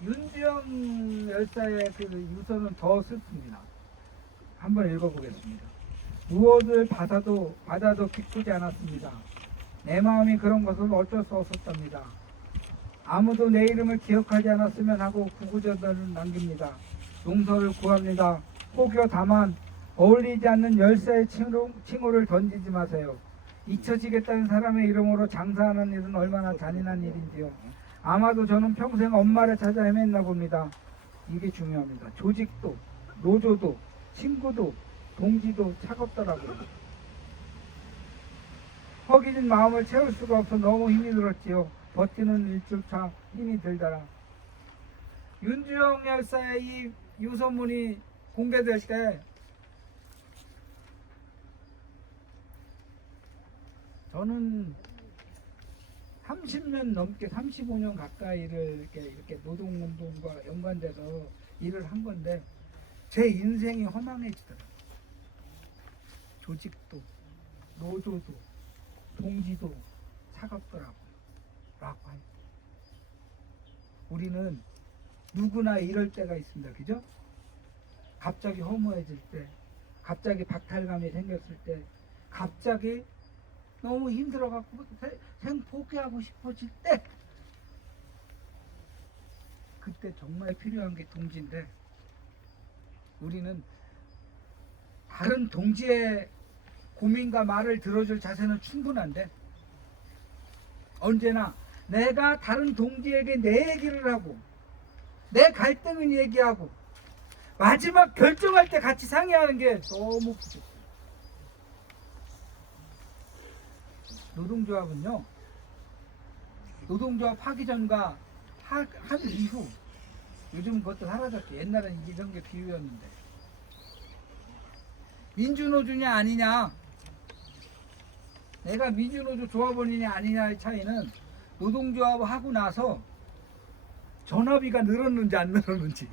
윤주영 열사의 그 유서는 더 슬픕니다. 한번 읽어보겠습니다. 무엇을 받아도 기쁘지 않았습니다. 내 마음이 그런 것은 어쩔 수 없었답니다. 아무도 내 이름을 기억하지 않았으면 하고 구구절절을 남깁니다. 용서를 구합니다. 혹여 다만 어울리지 않는 열사의 칭호를 던지지 마세요. 잊혀지겠다는 사람의 이름으로 장사하는 일은 얼마나 잔인한 일인지요. 아마도 저는 평생 엄마를 찾아 헤맸나 봅니다. 이게 중요합니다. 조직도, 노조도, 친구도, 동지도 차갑더라고요. 허기진 마음을 채울 수가 없어 너무 힘이 들었지요. 버티는 일조차 힘이 들더라. 윤주영 열사의 이 유서문이 공개될 때 저는 30년 넘게 35년 가까이를 이렇게 노동운동과 연관돼서 일을 한 건데 제 인생이 허망해지더라고요. 조직도, 노조도, 동지도 차갑더라고요. 라고 하니까 우리는 누구나 이럴 때가 있습니다. 그죠? 갑자기 허무해질 때, 갑자기 박탈감이 생겼을 때, 갑자기 너무 힘들어갖고 생 포기하고 싶어질 때, 그때 정말 필요한 게 동지인데 우리는 다른 동지의 고민과 말을 들어줄 자세는 충분한데 언제나 내가 다른 동지에게 내 얘기를 하고 내 갈등을 얘기하고 마지막 결정할 때 같이 상의하는 게 너무 부족해요. 노동조합은요, 노동조합 하기 전과 한 이후, 요즘은 그것도 사라졌죠. 옛날에는 이런 게 비유였는데, 민주노조냐 아니냐, 내가 민주노조 조합원이냐 아니냐의 차이는 노동조합 하고 나서 전화비가 늘었는지 안 늘었는지,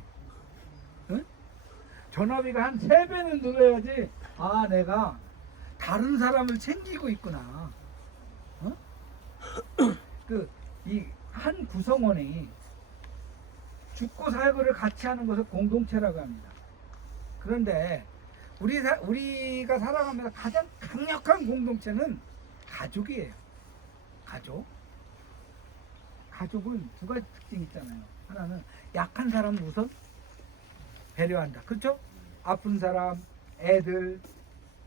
응? 전화비가 한 3배는 늘어야지 아 내가 다른 사람을 챙기고 있구나. 이 한 구성원이 죽고 살고를 같이 하는 것을 공동체라고 합니다. 그런데 우리가 살아가면서 가장 강력한 공동체는 가족이에요. 가족은 두 가지 특징이 있잖아요. 하나는 약한 사람을 우선 배려한다. 그렇죠? 아픈 사람, 애들,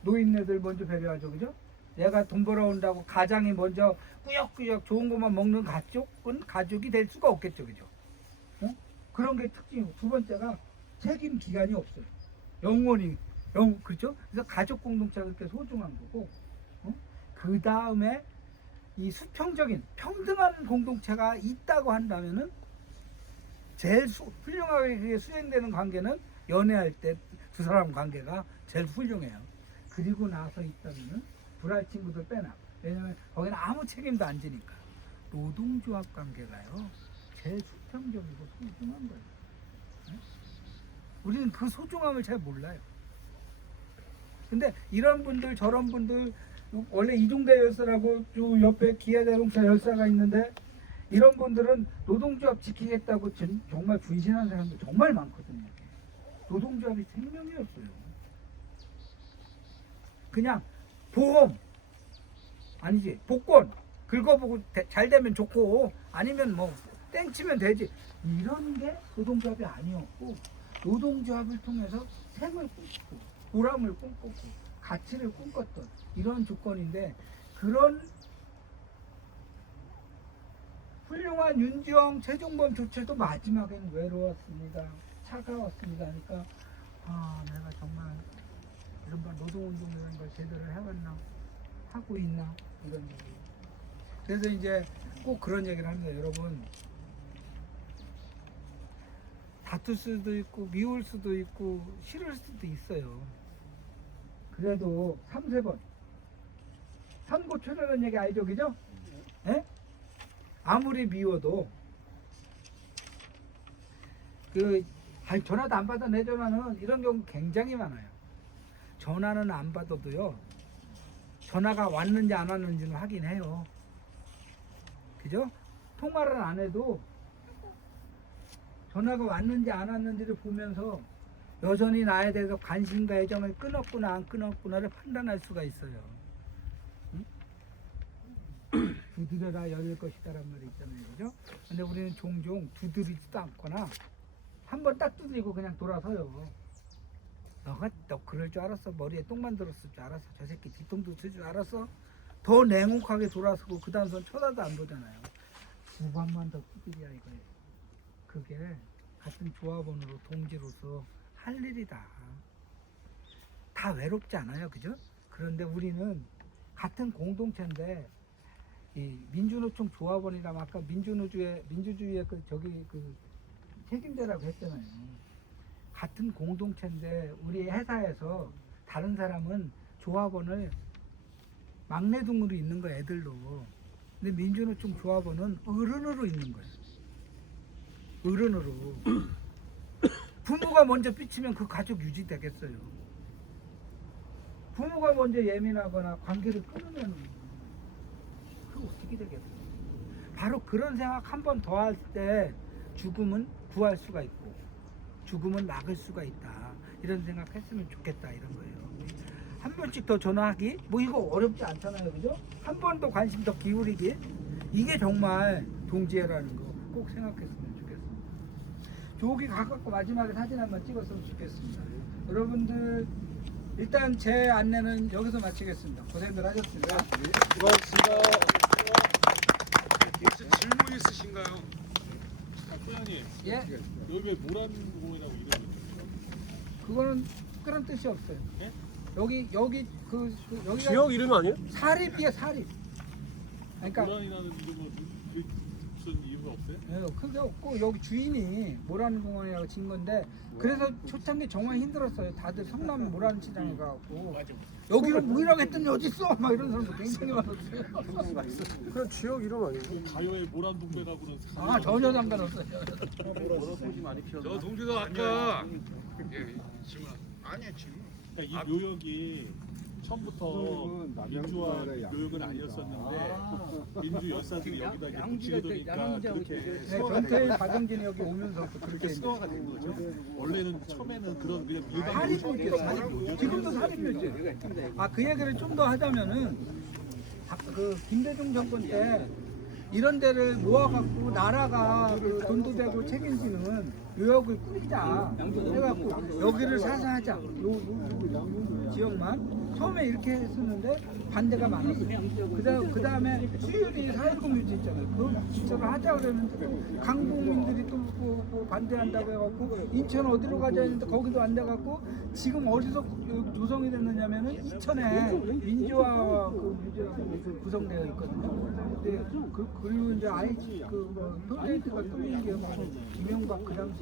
노인네들 먼저 배려하죠. 그죠? 내가 돈 벌어온다고 가장이 먼저 꾸역꾸역 좋은 것만 먹는 가족은 가족이 될 수가 없겠죠. 그죠? 어? 그런 게 특징이고, 두 번째가 책임 기간이 없어요. 그렇죠? 그래서 가족 공동체가 그렇게 소중한 거고, 그 다음에 이 수평적인 평등한 공동체가 있다고 한다면은 제일 훌륭하게 그게 수행되는 관계는 연애할 때 두 사람 관계가 제일 훌륭해요. 그리고 나서 있다면은 불알 친구들 빼놔. 왜냐면 거기는 아무 책임도 안 지니까. 노동조합 관계가요 제일 수평적이고 소중한 거예요. 우리는 그 소중함을 잘 몰라요. 근데 이런 분들 저런 분들, 원래 이종대 열사라고 요 옆에 기아자동차 열사가 있는데, 이런 분들은 노동조합 지키겠다고 정말 분신한 사람들 정말 많거든요. 노동조합이 생명이었어요. 그냥 보험 아니지, 복권 긁어보고 잘 되면 좋고 아니면 뭐 땡치면 되지, 이런 게 노동조합이 아니었고, 노동조합을 통해서 생을 꿈꾸고 보람을 꿈꾸고 가치를 꿈꿨던 이런 조건인데, 그런 훌륭한 윤지영, 최종범 조체도 마지막에는 외로웠습니다. 차가웠습니다. 그러니까 내가 정말 이런 노동운동이라는 걸 제대로 해봤나, 하고 있나, 이런 얘기. 그래서 이제 꼭 그런 얘기를 합니다. 여러분, 다툴 수도 있고 미울 수도 있고 싫을 수도 있어요. 그래도 3-4번 삼고초려는 얘기 알죠? 그죠? 예? 아무리 미워도 전화도 안 받아. 내 전화는 이런 경우 굉장히 많아요. 전화는 안 받아도요, 전화가 왔는지 안 왔는지는 확인해요. 그죠? 통화를 안 해도 전화가 왔는지 안 왔는지를 보면서 여전히 나에 대해서 관심과 애정을 끊었구나 안 끊었구나를 판단할 수가 있어요. 응? 두드려라 열릴 것이다란 말이 있잖아요. 그죠? 근데 우리는 종종 두드리지도 않거나 한 번 딱 두드리고 그냥 돌아서요. 너 그럴 줄 알았어? 머리에 똥만 들었을 줄 알았어? 저 새끼 뒤통수 쓸 줄 알았어? 더 냉혹하게 돌아서고 그 다음 선 쳐다도 안 보잖아요. 두 번만 더 두드려야 이거예요. 그게 같은 조합원으로 동지로서 할 일이다. 다 외롭지 않아요, 그죠? 그런데 우리는 같은 공동체인데 이 민주노총 조합원이라면 아까 민주주의의 그 저기 그 책임자라고 했잖아요. 같은 공동체인데 우리 회사에서 다른 사람은 조합원을 막내둥으로 있는 거 애들로. 근데 민주노총 조합원은 어른으로 있는 거예요. 어른으로. 부모가 먼저 삐치면 그 가족 유지되겠어요. 부모가 먼저 예민하거나 관계를 끊으면 그 어떻게 되겠어요? 바로 그런 생각 한 번 더 할 때 죽음은 구할 수가 있고 죽음은 막을 수가 있다. 이런 생각했으면 좋겠다 이런 거예요. 한 번씩 더 전화하기 뭐 이거 어렵지 않잖아요, 그죠? 한 번 더 관심 더 기울이기 이게 정말 동지애라는 거 꼭 생각했으면 좋겠습니다. 조기 가깝고 마지막에 사진 한번 찍었으면 좋겠습니다. 여러분들 일단 제 안내는 여기서 마치겠습니다. 고생들 하셨습니다. 혹시 질문 있으신가요? 소장님, 예, 여기 왜 모란공이라고 이름이 있죠? 그거는 특별한 뜻이 없어요. 예? 여기가 지역 이름 아니에요? 사립이에요, 사립. 그러니까 모란이라는 이름은 무슨 이유가 없어요? 예, 그게 없고 여기 주인이 모란공원이라고 진 건데 그래서 초창기 정말 힘들었어요. 다들 성남 모란시장에 가고 여기로 모이라고 했더니 어딨어? 막 이런 사람도 굉장히 많았어요. 그냥 지역 이름 아니에요? 가요의 모란 동배라고 그런 아 전혀 상관없어요. 저 동지도 아까 예, 질문 그러니까 이 묘역이 처음부터 민주화 묘역은 아니었었는데 민주 열사들이 여기다 이렇게 붙이게 되니까 그렇게 네, 전태일 박영진이 여기 오면서부터 그렇게 수거가 된 거죠. 원래는 처음에는 그런 그냥 일반 사립묘지예요, 사립묘지. 지금도 사립묘지. 그 얘기를 좀 더 하자면은 그 김대중 정권 때 이런 데를 모아갖고 나라가 그 돈도 되고 책임지는 묘역을 꾸리자 해갖고 여기를 사사하자 요 지역만 처음에 이렇게 했었는데 반대가 많았어요. 그 다음에 수율이 4.19 묘지 있잖아요. 그 진짜로 하자 그랬는데 강북민들이 또 반대한다고 해갖고 인천 어디로 가자 했는데 거기도 안 돼갖고 지금 어디서 조성이 됐느냐면은 이천에 민주화 그 묘지라고 구성되어 있거든요. 근데 그리고 이제 IG 톨게이트가 뚫린 게 김영박 그 당시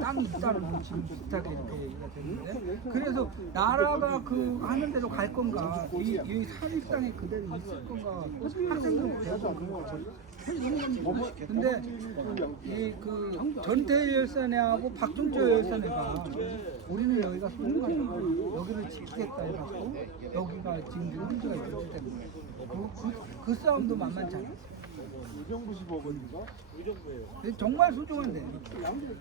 땅이 있다는 거 지금 비슷하게 이렇게 얘기가 되는데 그래서 나라가 그 하는 대로 갈 건가 이 사립 땅에 그대로 있을 건가 학생들은 배워서 근데 이 그 전태일 열사네하고 박종철 열사네가 우리는 여기가 소중하다 여기를 지키겠다 해갖고 여기가 지금 현지가 이렇게 된 거예요. 그 싸움도 만만치 않았어요. 정말 소중한데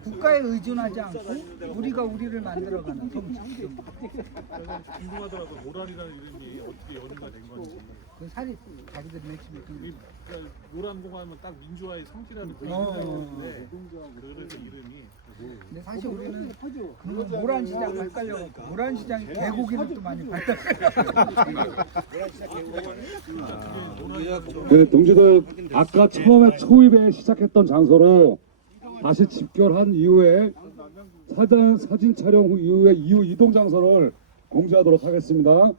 국가에 의존하지 않고 우리가 우리를 만들어가는 성지. 궁금하더라고 모란이라는 이름이 어떻게 연구가 된 건지. 그 사립 자기들 맥심이 그러니까 모란공하면 딱 민주화의 성지라는 그런 생각이었는데 그래서 이름이. 근데 사실 우리는 모란시장 헷갈려갖고 모란시장이 개고기를 또 많이 발달해요. 그 동지들 아까 처음에 초입에 시작했던 장소로 다시 집결한 이후에 사진 촬영 후 이후에 이후 이동 장소를 공지하도록 하겠습니다.